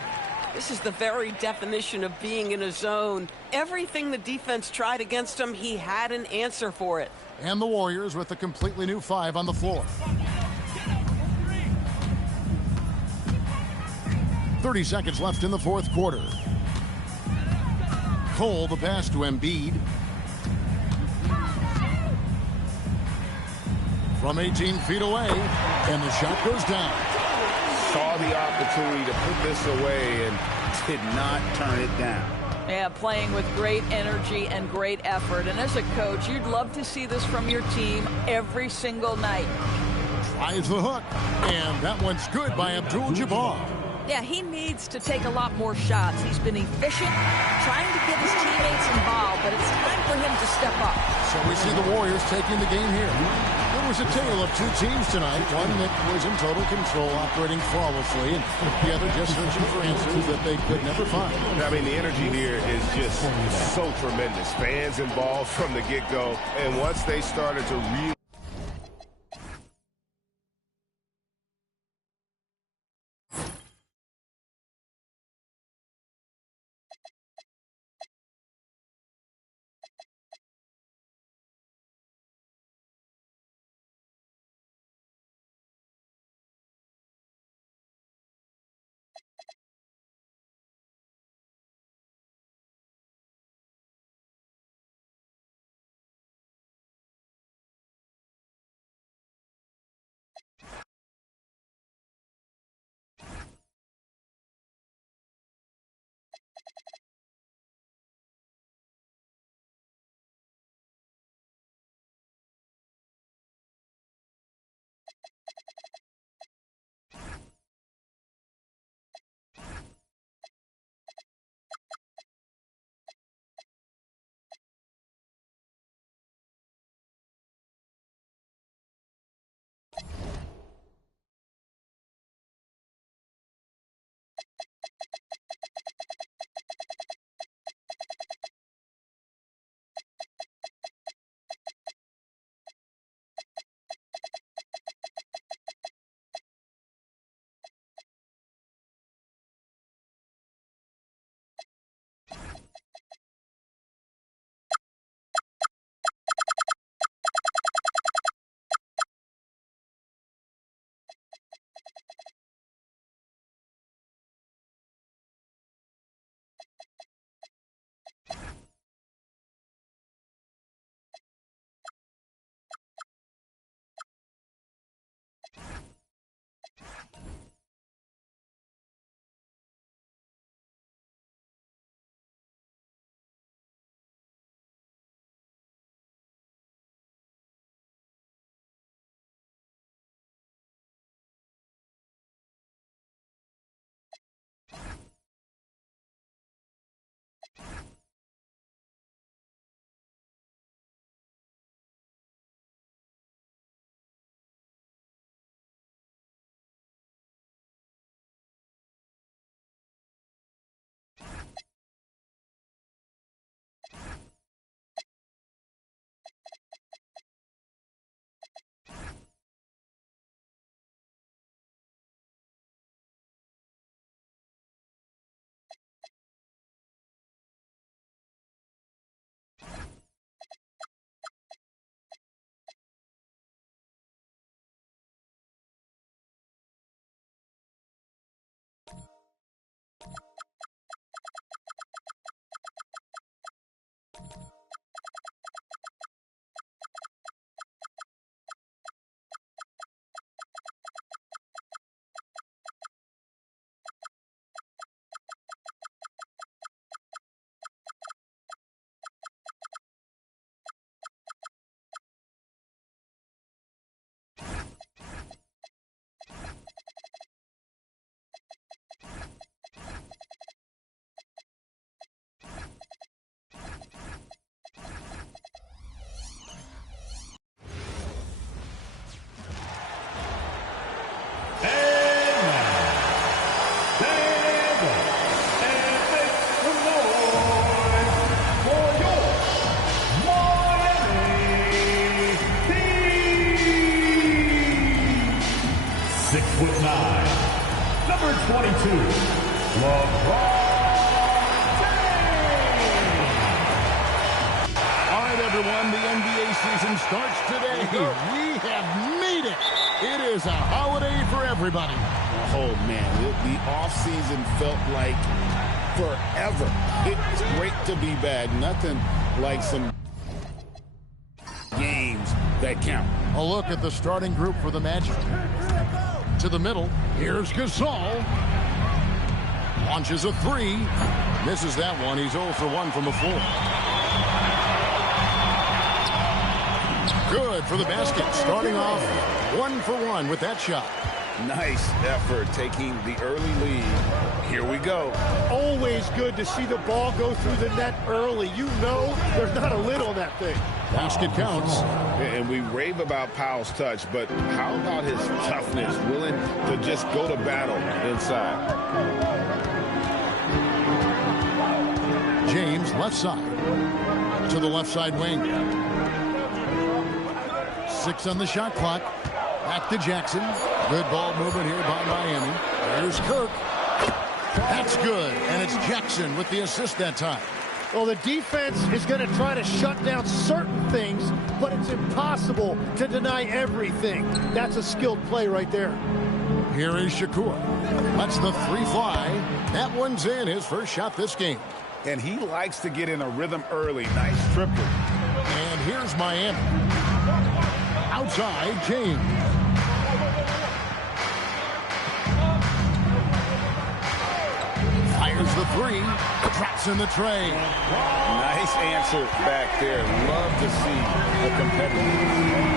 This is the very definition of being in a zone. Everything the defense tried against him, he had an answer for it. And the Warriors with a completely new 5 on the floor. 30 seconds left in the fourth quarter. Cole, the pass to Embiid. From 18 feet away, and the shot goes down. Saw the opportunity to put this away and did not turn it down. Yeah, playing with great energy and great effort. And as a coach, you'd love to see this from your team every single night. Tries the hook, and that one's good by Abdul-Jabbar. Yeah, he needs to take a lot more shots. He's been efficient, trying to get his teammates involved, but it's time for him to step up. So we see the Warriors taking the game here. It was a tale of two teams tonight. One that was in total control, operating flawlessly, and the other just searching for answers that they could never find. I mean, the energy here is just so tremendous. Fans involved from the get-go, and once they started to really... Number 22, LeBron James. All right, everyone, the NBA season starts today. We have made it. It is a holiday for everybody. Oh, man, the offseason felt like forever. It's great to be back. Nothing like some games that count. A look at the starting group for the Magic. To the middle, here's Gasol. Launches a three. Misses that one. He's 0 for 1 from the floor. Good for the basket. Starting off 1 for 1 with that shot. Nice effort taking the early lead. Here we go. Always good to see the ball go through the net early. You know there's not a lid on that thing. Basket counts. And we rave about Powell's touch, but how about his toughness, willing to just go to battle inside? James, left side. To the left side wing. 6 on the shot clock. Back to Jackson. Good ball movement here by Miami. There's Kirk. That's good. And it's Jackson with the assist that time. Well, the defense is going to try to shut down certain things, but it's impossible to deny everything. That's a skilled play right there. Here is Shakur. Lets the 3 fly. That one's in, his first shot this game. And he likes to get in a rhythm early. Nice triple. And here's Miami. Outside, James. Fires the 3. Drops in the tray. Nice answer back there. Love to see a competitor.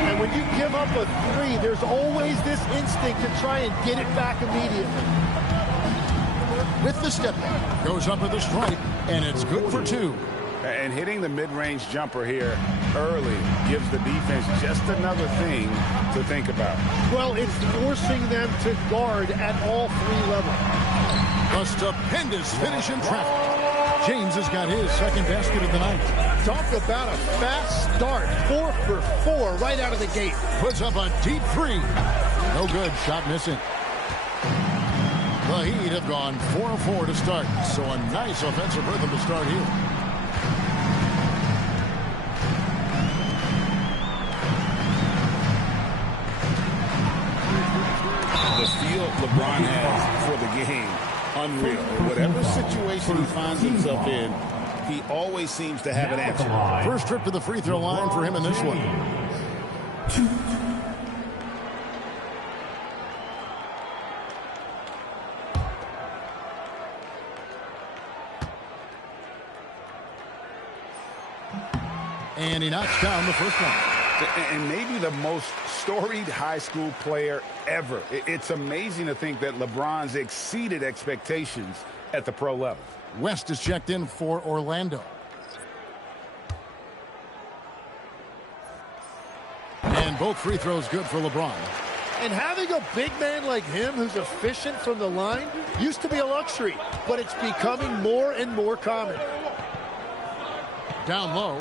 And when you give up a 3, there's always this instinct to try and get it back immediately. With the step back. Goes up at the stripe, and it's good for 2. And hitting the mid-range jumper here early gives the defense just another thing to think about. Well, it's forcing them to guard at all 3 levels. A stupendous finish in traffic. James has got his second basket of the night. Talk about a fast start. 4 for 4 right out of the gate. Puts up a deep 3. No good. Shot missing. The Heat have gone 4-4 to start. So a nice offensive rhythm to start here. The feel LeBron has for the game, unreal. Whatever situation he finds himself in, he always seems to have an answer. First trip to the free throw line for him in this one. And he knocks down the first one. And maybe the most storied high school player ever. It's amazing to think that LeBron's exceeded expectations at the pro level. West is checked in for Orlando. And both free throws good for LeBron. And having a big man like him who's efficient from the line used to be a luxury, but it's becoming more and more common. Down low.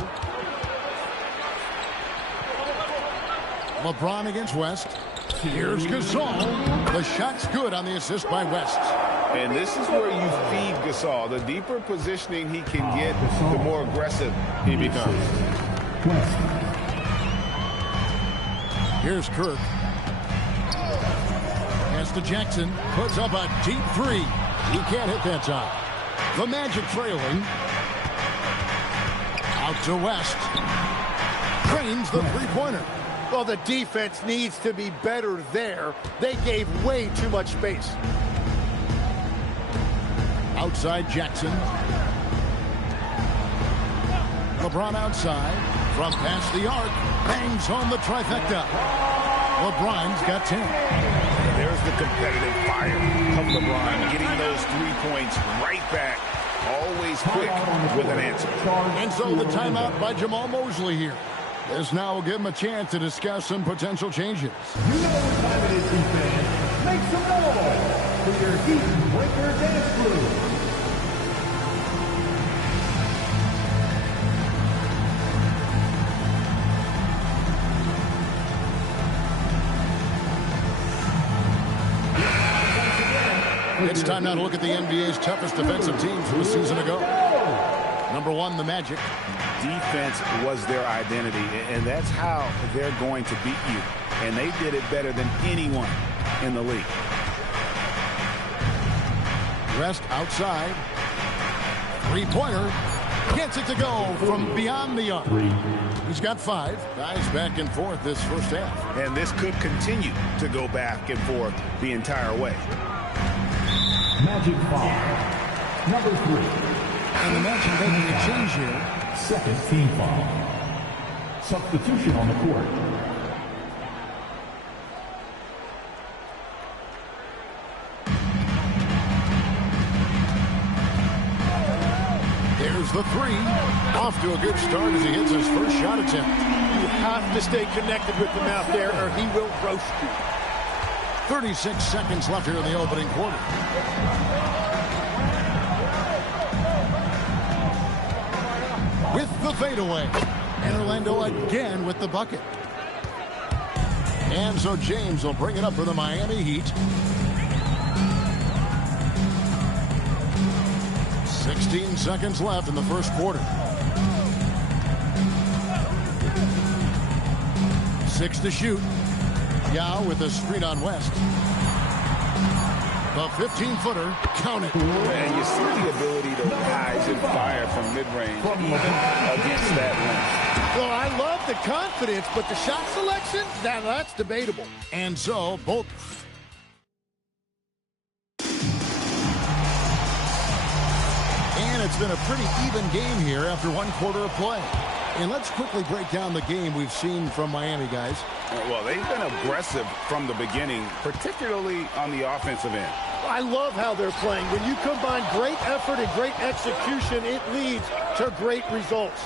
LeBron against West. Here's Gasol. The shot's good on the assist by West. And this is where you feed Gasol. The deeper positioning he can get, the more aggressive he becomes. Here's Kirk. Pass to Jackson. Puts up a deep 3. He can't hit that time. The Magic trailing. Out to West. Trains the three-pointer. Well, the defense needs to be better there. They gave way too much space. Outside Jackson. LeBron outside. From past the arc. Bangs home the trifecta. LeBron's got 10. There's the competitive fire of LeBron. Getting those 3 points right back. Always quick with an answer. And so the timeout by Jamal Mosley here. This now will give him a chance to discuss some potential changes. You know what time it is, Heat fans. Make some noise for your Heat Breaker Dance Crew. It's time now to look at the NBA's toughest defensive teams from a season ago. Number 1, the Magic. Defense was their identity, and that's how they're going to beat you. And they did it better than anyone in the league. West outside. Three-pointer. Gets it to go from beyond the arc. He's got 5. Guys back and forth this first half. And this could continue to go back and forth the entire way. Magic 5. Number 3. And the Magic making a change here. Second team foul. Substitution on the court. the three. Off to a good start as he hits his first shot attempt. You have to stay connected with him out there or he will roast you. 36 seconds left here in the opening quarter. With the fadeaway. And Orlando again with the bucket. And so James will bring it up for the Miami Heat. 16 seconds left in the first quarter. 6 to shoot. Yao with a screen on West. The 15-footer, count it. And you see the ability to rise and fire from mid-range, even against that length. Well, I love the confidence, but the shot selection, now that's debatable. And so, both. And it's been a pretty even game here after one quarter of play. And let's quickly break down the game we've seen from Miami, guys. Well, they've been aggressive from the beginning, particularly on the offensive end. I love how they're playing. When you combine great effort and great execution, it leads to great results.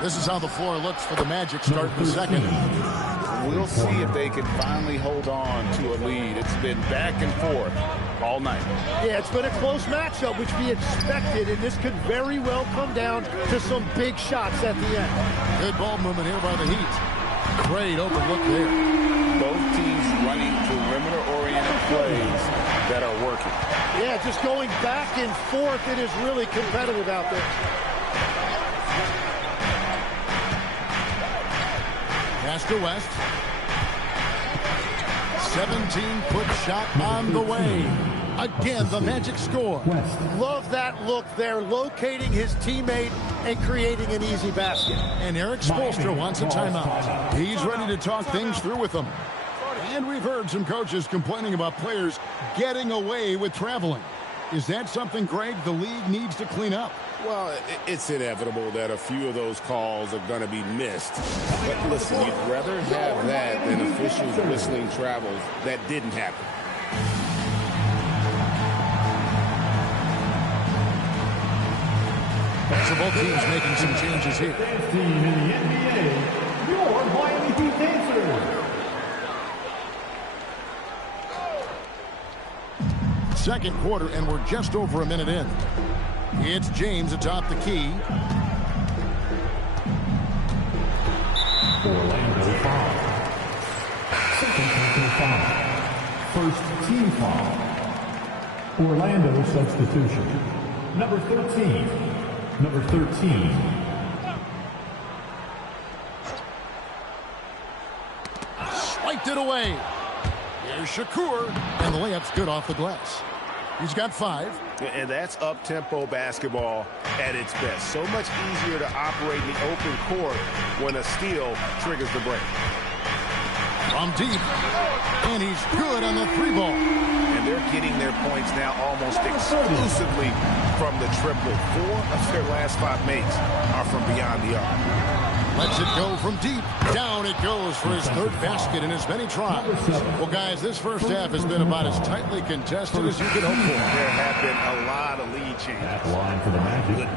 This is how the floor looks for the Magic start the second. We'll see if they can finally hold on to a lead. It's been back and forth all night. Yeah, it's been a close matchup, which we expected, and this could very well come down to some big shots at the end. Good ball movement here by the Heat. Great open look there. Both teams running perimeter-oriented plays that are working. Yeah, just going back and forth, it is really competitive out there. Pass to West. 17-foot shot on the way. Again, the Magic score. Love that look there, locating his teammate and creating an easy basket. And Eric Spoelstra wants a timeout. He's ready to talk things through with them. And we've heard some coaches complaining about players getting away with traveling. Is that something, Greg, the league needs to clean up? Well, it's inevitable that a few of those calls are going to be missed. But listen, you'd rather have that than officials whistling travels that didn't happen. So both teams making some changes here. Team in the NBA, your Miami Heat dancers. Second quarter, and we're just over a minute in. It's James atop the key. Orlando foul. Second personal foul. First team foul. Orlando substitution. Number 13. Number 13. Swiped it away. Here's Shakur, and the layup's good off the glass. He's got 5. And that's up-tempo basketball at its best. So much easier to operate in the open court when a steal triggers the break. From deep, and he's good on the 3-ball. And they're getting their points now almost exclusively from the triple. 4 of their last 5 makes are from beyond the arc. Lets it go from deep. Down it goes for his 3rd basket in as many tries. Well, guys, this first half has been about as tightly contested as you could hope for. There have been a lot of lead changes. Line for the Magic.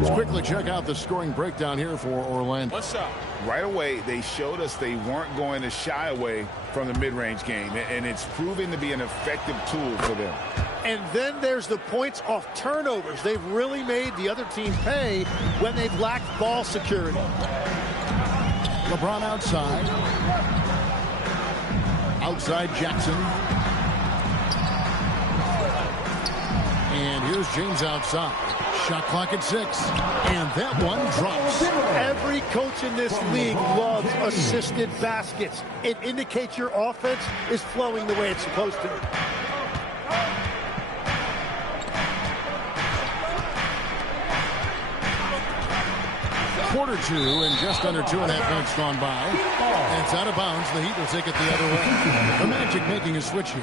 Let's quickly check out the scoring breakdown here for Orlando. What's up? Right away, they showed us they weren't going to shy away from the mid-range game, and it's proving to be an effective tool for them. And then there's the points off turnovers. They've really made the other team pay when they've lacked ball security. LeBron outside. Outside Jackson. And here's James outside. Shot clock at 6. And that one drops. Every coach in this league loves assisted baskets. It indicates your offense is flowing the way it's supposed to. Quarter 2 and just under 2.5 minutes gone by. And it's out of bounds. The Heat will take it the other way. The Magic making a switch here.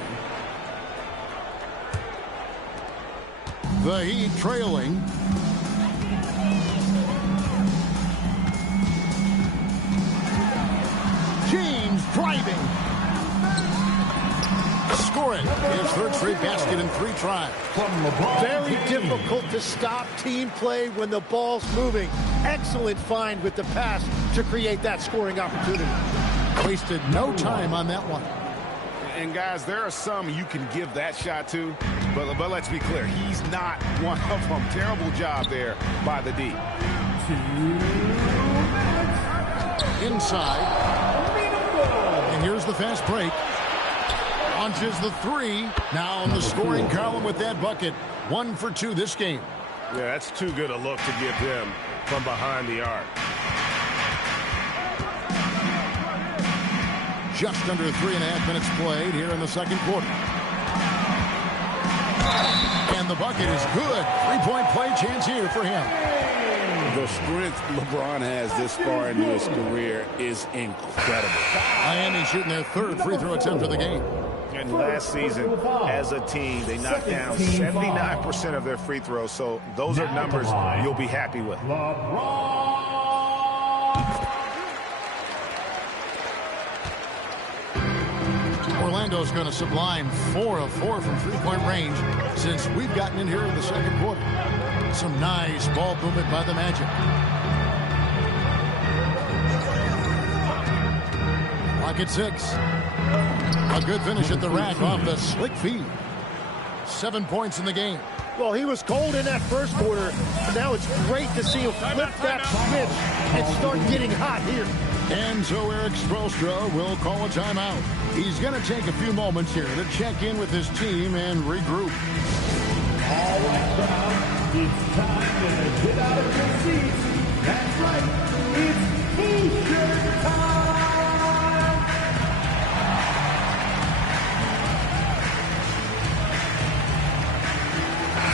The Heat trailing. James driving. score it. His third straight basket in 3 tries. Very difficult to stop team play when the ball's moving. Excellent find with the pass to create that scoring opportunity. Wasted no time on that one. And guys, there are some you can give that shot to, but let's be clear, he's not one of them. Terrible job there by the D. Inside. And here's the fast break. Launches the 3. Now in the scoring column with that bucket. 1 for 2 this game. Yeah, that's too good a look to give him from behind the arc. Just under 3.5 minutes played here in the second quarter. And the bucket is good. 3-point play chance here for him. The strength LeBron has this far into his career is incredible. Miami shooting their 3rd free throw attempt of the game. And last season, as a team, they knocked down 79% of their free throws. So those are numbers you'll be happy with. Orlando's going to sublime 4 of 4 from 3-point range since we've gotten in here in the second quarter. Some nice ball movement by the Magic. Clock at 6. A good finish at the rack off the slick feed. 7 points in the game. Well, he was cold in that first quarter. Now it's great to see him flip that switch and start getting hot here. And so Eric Spoelstra will call a timeout. He's going to take a few moments here to check in with his team and regroup. All right, crowd, it's time to get out of your seats. That's right, it's T-shirt time!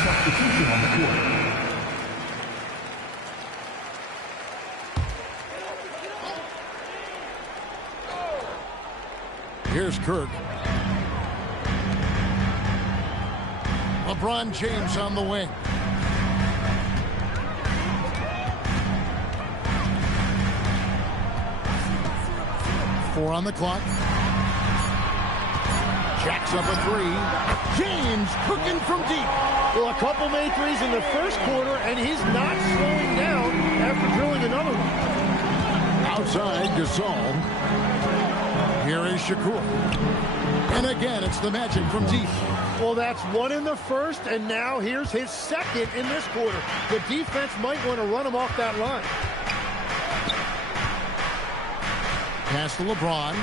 Substitution on the court. Here's Kirk. LeBron James on the wing. Four on the clock. Jacks up a 3. James cooking from deep. Well, a couple made threes in the first quarter, and he's not slowing down after drilling another one. Outside, Gasol. Here is Shakur. And again, it's the Magic from deep. Well, that's 1 in the first, and now here's his 2nd in this quarter. The defense might want to run him off that line. Pass to LeBron.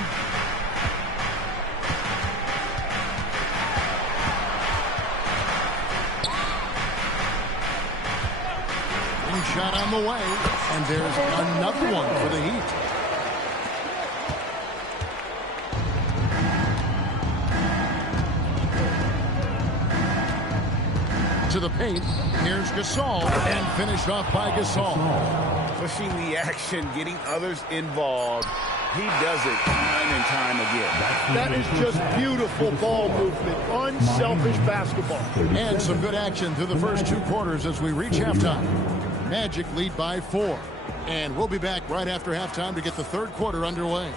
One shot on the way, and there's another one for the Heat. To the paint. Here's Gasol, and finished off by Gasol. Pushing the action, getting others involved. He does it time and time again. That is just beautiful ball movement, unselfish basketball. And some good action through the first 2 quarters as we reach halftime. Magic lead by 4. And we'll be back right after halftime to get the 3rd quarter underway.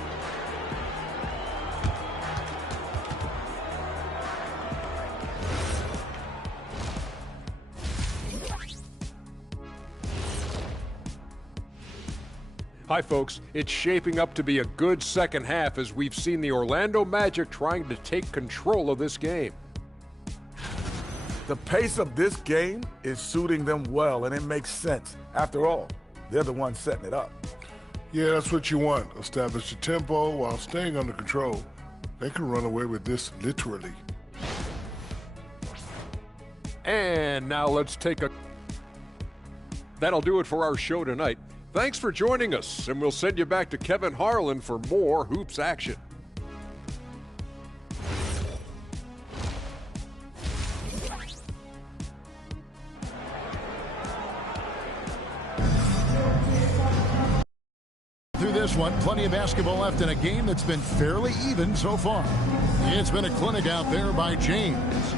Hi, folks. It's shaping up to be a good second half as we've seen the Orlando Magic trying to take control of this game. The pace of this game is suiting them well, and it makes sense. After all, they're the ones setting it up. Yeah, that's what you want. Establish the tempo while staying under control. They can run away with this literally. And now let's take a... That'll do it for our show tonight. Thanks for joining us, and we'll send you back to Kevin Harlan for more hoops action. Through this one, plenty of basketball left in a game that's been fairly even so far. It's been a clinic out there by James.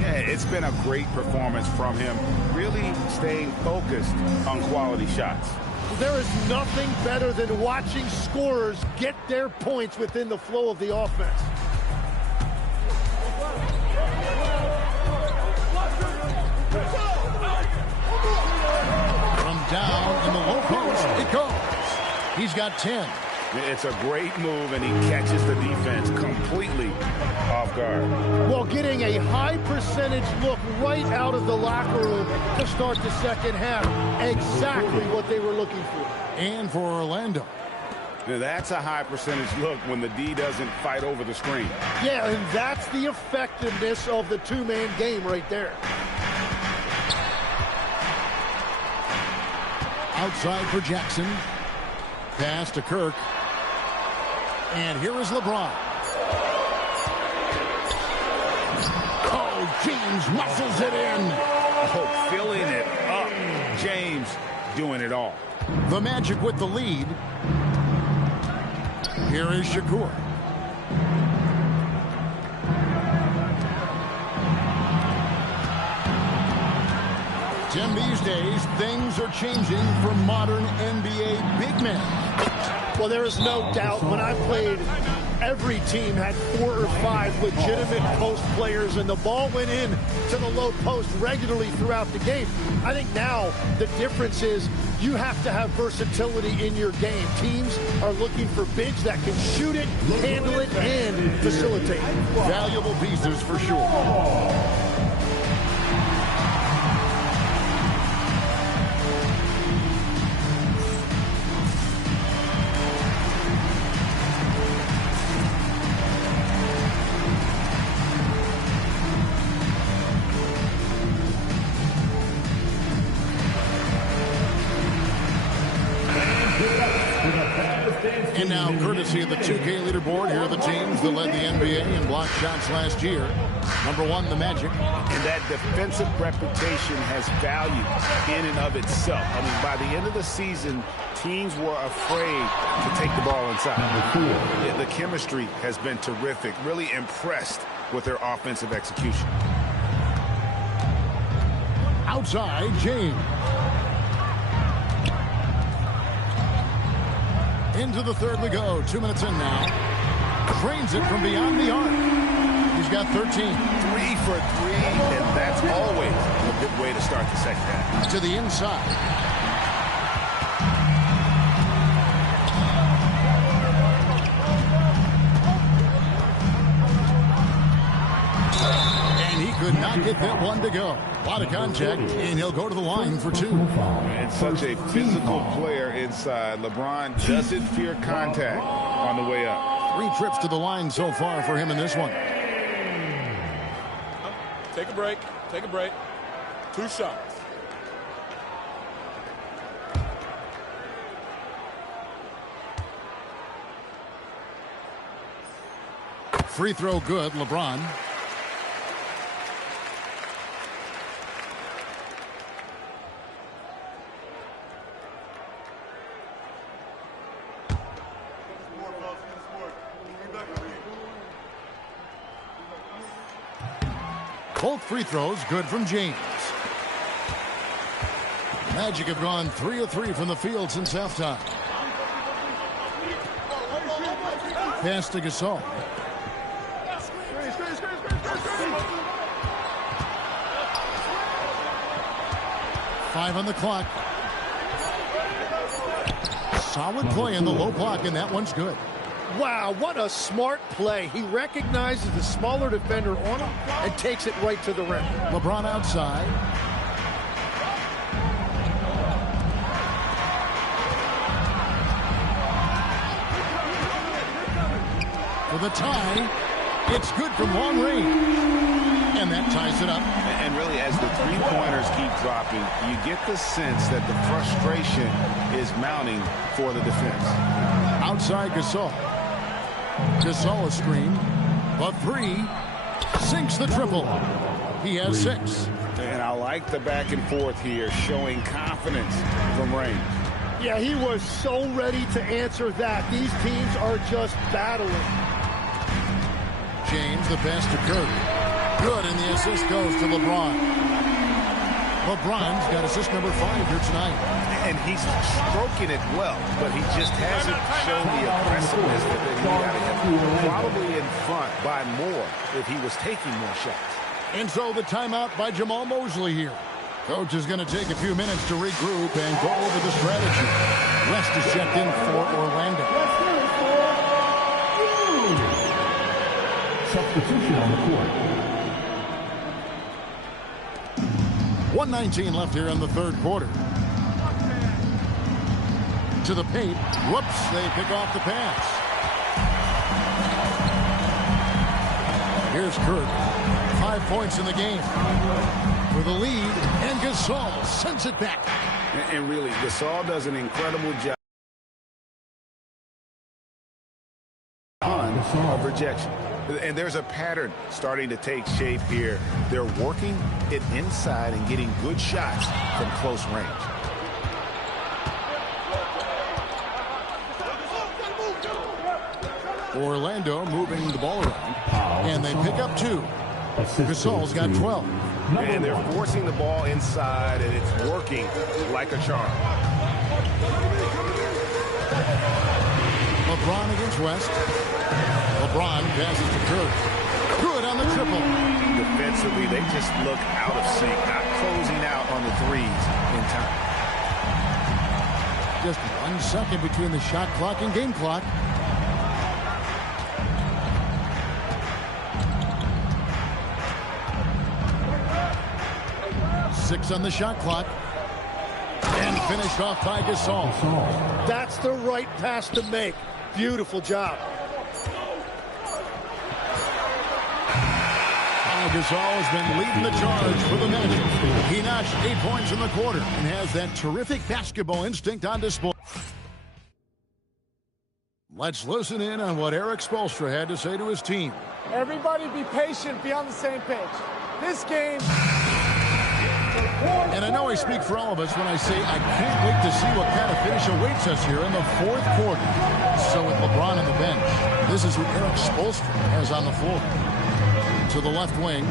Yeah, it's been a great performance from him, really staying focused on quality shots. There is nothing better than watching scorers get their points within the flow of the offense. Down in the low post it goes. He's got 10. It's a great move, and he catches the defense completely off guard. Well, getting a high percentage look right out of the locker room to start the second half. Exactly what they were looking for. And for Orlando. Now, that's a high percentage look when the D doesn't fight over the screen. Yeah, and that's the effectiveness of the two-man game right there. Outside for Jackson. Pass to Kirk. And here is LeBron. Oh, James muscles it in. Oh, filling it up. James doing it all. The Magic with the lead. Here is Shakur. Tim, these days, things are changing for modern NBA big men. Well, there is no doubt when I played, every team had 4 or 5 legitimate post players, and the ball went in to the low post regularly throughout the game. I think now the difference is you have to have versatility in your game. Teams are looking for bigs that can shoot it, handle it, and facilitate. Valuable pieces for sure. And now, courtesy of the 2K leaderboard, here are the teams that led the NBA in block shots last year. Number 1, the Magic. And that defensive reputation has value in and of itself. I mean, by the end of the season, teams were afraid to take the ball inside. The chemistry has been terrific. Really impressed with their offensive execution. Outside, James. Into the third we go. 2 minutes in now. Trains it from beyond the arc. He's got 13. 3 for 3, and that's always a good way to start the second half. To the inside. And he could not get that one to go. A lot of contact, and he'll go to the line for 2. And such a physical player inside. LeBron doesn't fear contact on the way up. 3 trips to the line so far for him in this one. Take a break. Take a break. 2 shots. Free throw good, LeBron. Both free throws good from James. Magic have gone 3 of 3 from the field since halftime. Pass to Gasol. Five on the clock. Solid play in the low block, and that one's good. Wow, what a smart play. He recognizes the smaller defender on him and takes it right to the rim. LeBron outside. For the tie, it's good from long range. And that ties it up. And really, as the three-pointers keep dropping, you get the sense that the frustration is mounting for the defense. Outside Gasol. Gasol a screen. A 3. Sinks the triple. He has 6. And I like the back and forth here, showing confidence from range. Yeah, he was so ready to answer that. These teams are just battling. James, the pass to Kirk. Good, and the assist goes to LeBron. LeBron's got assist number 5 here tonight. And he's stroking it well, but he just hasn't shown the aggressiveness that he need out of him. Probably in front by more if he was taking more shots. And so the timeout by Jamal Mosley here. Coach is going to take a few minutes to regroup and go over the strategy. West is checked in for Orlando. Substitution on the court. 1:19 left here in the third quarter. To the paint. Whoops, they pick off the pass. Here's Kirk. 5 points in the game. For the lead, and Gasol sends it back. And really, Gasol does an incredible job of rejection. And there's a pattern starting to take shape here. They're working it inside and getting good shots from close range. Orlando moving the ball around, and they pick up 2. Gasol's got 12. And they're forcing the ball inside, and it's working like a charm. LeBron against West. LeBron passes to Kirk. Good on the triple. Defensively, they just look out of sync, not closing out on the threes in time. Just 1 second between the shot clock and game clock. Six on the shot clock. And finished off by Gasol. That's the right pass to make. Beautiful job. Gasol has been leading the charge for the Magic. He notched 8 points in the quarter and has that terrific basketball instinct on display. Let's listen in on what Eric Spoelstra had to say to his team. Everybody be patient, be on the same page. This game... And I know I speak for all of us when I say I can't wait to see what kind of finish awaits us here in the fourth quarter. So with LeBron on the bench, this is who Eric Spoelstra has on the floor. To the left wing.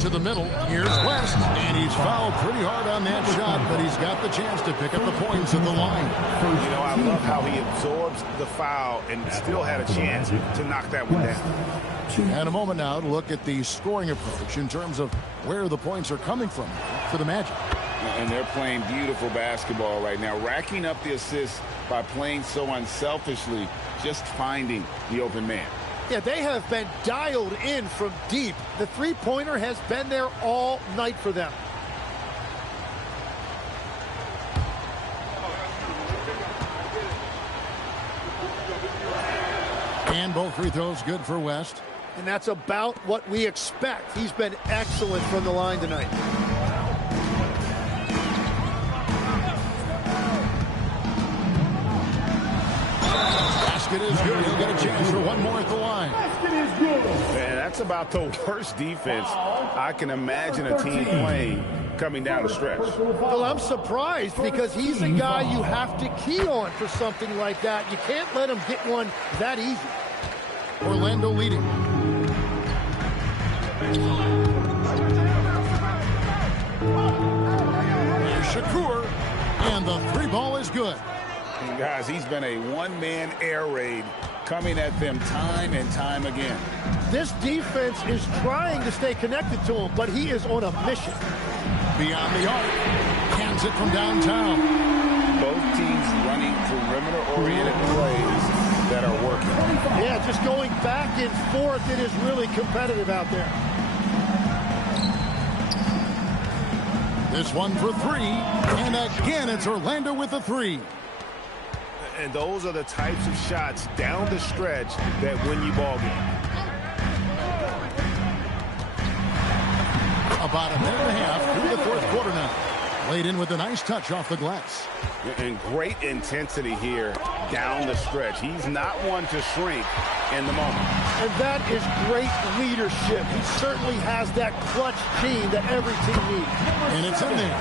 To the middle. Here's West. And he's fouled pretty hard on that shot, but he's got the chance to pick up the points at the line. You know, I love how he absorbs the foul and still had a chance to knock that one down. And a moment now to look at the scoring approach in terms of where the points are coming from for the Magic. And they're playing beautiful basketball right now, racking up the assists by playing so unselfishly, just finding the open man. Yeah, they have been dialed in from deep. The three-pointer has been there all night for them. And both free throws good for West. And that's about what we expect. He's been excellent from the line tonight. Basket is good. He'll get a chance for one more at the line. Basket is good. Man, that's about the worst defense I can imagine a team playing coming down the stretch. Well, I'm surprised because he's a guy you have to key on for something like that. You can't let him get one that easy. Orlando leading. Here's Shakur, and the three ball is good. And guys, he's been a one-man air raid coming at them time and time again. This defense is trying to stay connected to him, but he is on a mission. Beyond the arc, hands it from downtown. Both teams running perimeter-oriented plays that are working. Yeah, just going back and forth, it is really competitive out there. This one for three, and again it's Orlando with a three. And those are the types of shots down the stretch that win you ball games. About a minute and a half through the fourth quarter now. Laid in with a nice touch off the glass. And great intensity here down the stretch. He's not one to shrink in the moment. And that is great leadership. He certainly has that clutch gene that every team needs. And it's in there.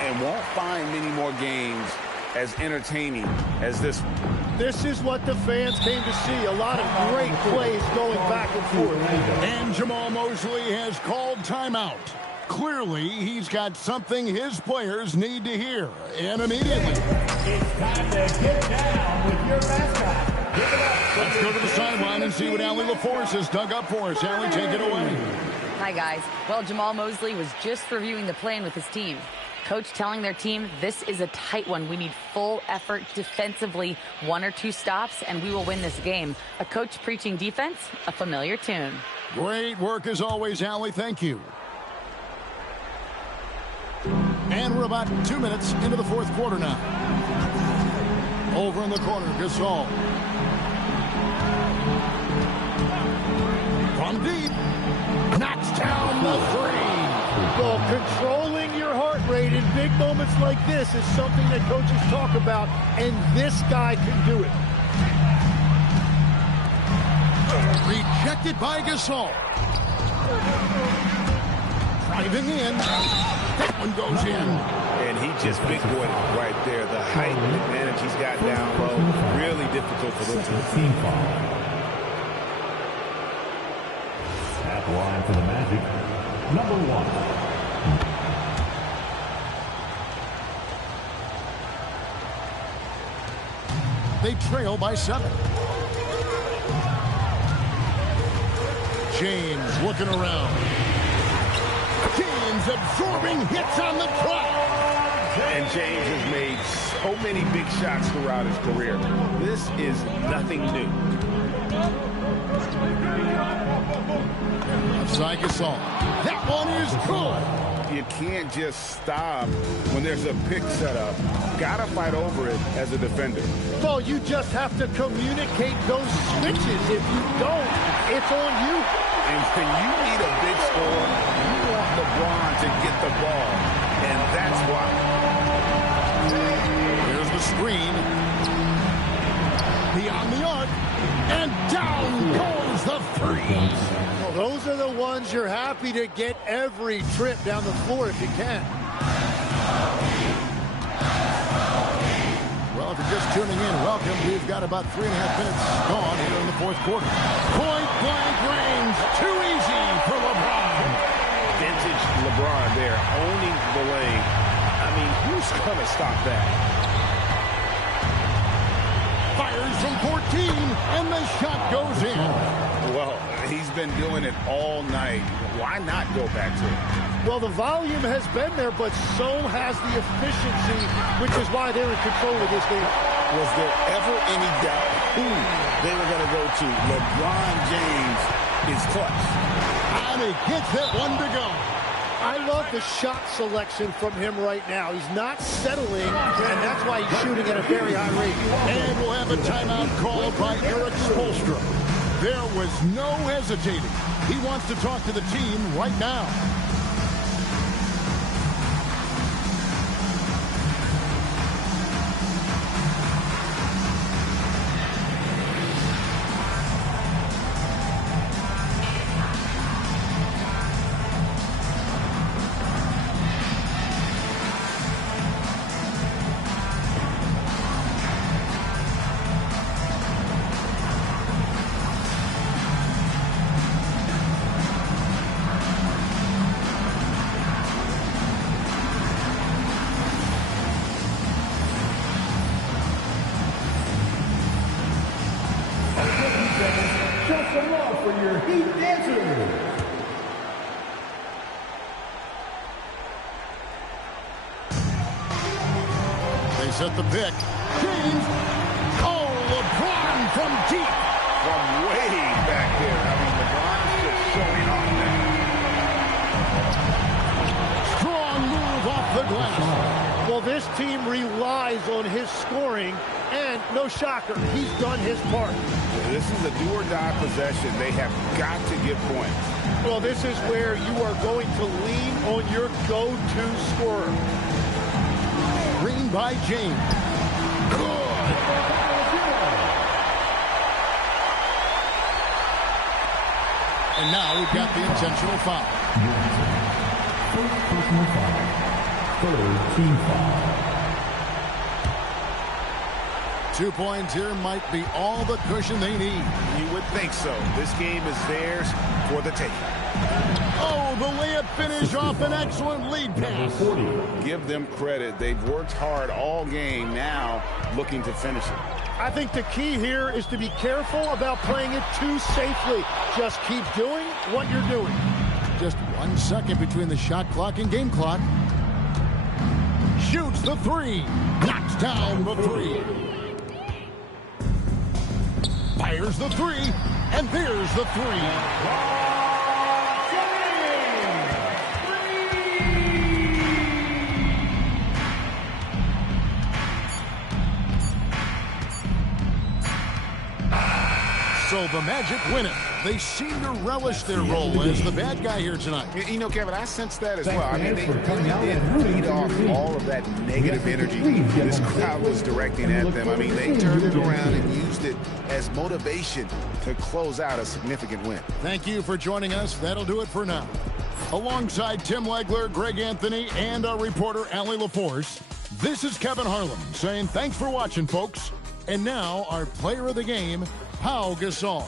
And won't find many more games as entertaining as this one. This is what the fans came to see. A lot of great plays going back and forth. And Jamal Mosley has called timeout. Clearly, he's got something his players need to hear, and immediately. It's time to get down with your mascot. Let's go to the sideline and see what Allie LaForce has dug up for us. Allie, take it away. Hi, guys. Well, Jamal Mosley was just reviewing the plan with his team. Coach telling their team, this is a tight one. We need full effort defensively, 1 or 2 stops, and we will win this game. A coach preaching defense, a familiar tune. Great work as always, Allie. Thank you. And we're about 2 minutes into the fourth quarter now. Over in the corner, Gasol. From deep. Knocks down the three. Well, controlling your heart rate in big moments like this is something that coaches talk about, and this guy can do it. Rejected by Gasol. Driving in. That one goes in. And he just big boy right there. The height advantage he's got down low. Really difficult for them to team foul. At line for the Magic, number 1. They trail by 7. James looking around. James absorbing hits on the track. And James has made so many big shots throughout his career. This is nothing new. Outside Gasol. That one is good. You can't just stop when there's a pick set up. Gotta fight over it as a defender. Well, you just have to communicate those switches. If you don't, it's on you. And when you need a big score, you want LeBron to get the ball. And that's why. There's the screen. Beyond the arc. And down goes the three. Well, those are the ones you're happy to get every trip down the floor if you can. Well, if you're just tuning in, welcome. We've got about 3.5 minutes gone here in the fourth quarter. Point-blank range. Too easy for LeBron. Vintage LeBron there, owning the lane. I mean, who's going to stop that? Fires from 14, and the shot goes in. Well, he's been doing it all night. Why not go back to it? Well, the volume has been there, but so has the efficiency, which is why they're in control of this game. Was there ever any doubt who they were going to go to? LeBron James is clutch. And he gets that one to go. I love the shot selection from him right now. He's not settling, and that's why he's shooting at a very high rate. And we'll have a timeout called by Eric Spoelstra. There was no hesitating. He wants to talk to the team right now. At the pick. James. Oh, LeBron from deep. From way back there. I mean, LeBron is just showing off now. Strong move off the glass. Well, this team relies on his scoring, and no shocker, he's done his part. This is a do-or-die possession. They have got to get points. Well, this is where you are going to lean on your go-to scorer. Green by James. Good. And now we've got the intentional foul. First personal foul. Third team foul. 2 points here might be all the cushion they need. You would think so. This game is theirs for the taking. Oh, the layup finish off an excellent lead pass. Give them credit. They've worked hard all game, now looking to finish it. I think the key here is to be careful about playing it too safely. Just keep doing what you're doing. Just 1 second between the shot clock and game clock. Shoots the three. Knocks down the three. Fires the three. And there's the three. So the Magic win it. They seem to relish their role as the bad guy here tonight. You know, Kevin, I sense that as well. I mean, they really did feed off all of that negative energy this crowd was directing at them. I mean, they turned it around and used it as motivation to close out a significant win. Thank you for joining us. That'll do it for now. Alongside Tim Legler, Greg Anthony, and our reporter, Allie LaForce, this is Kevin Harlan saying thanks for watching, folks. And now, our player of the game, Pau Gasol.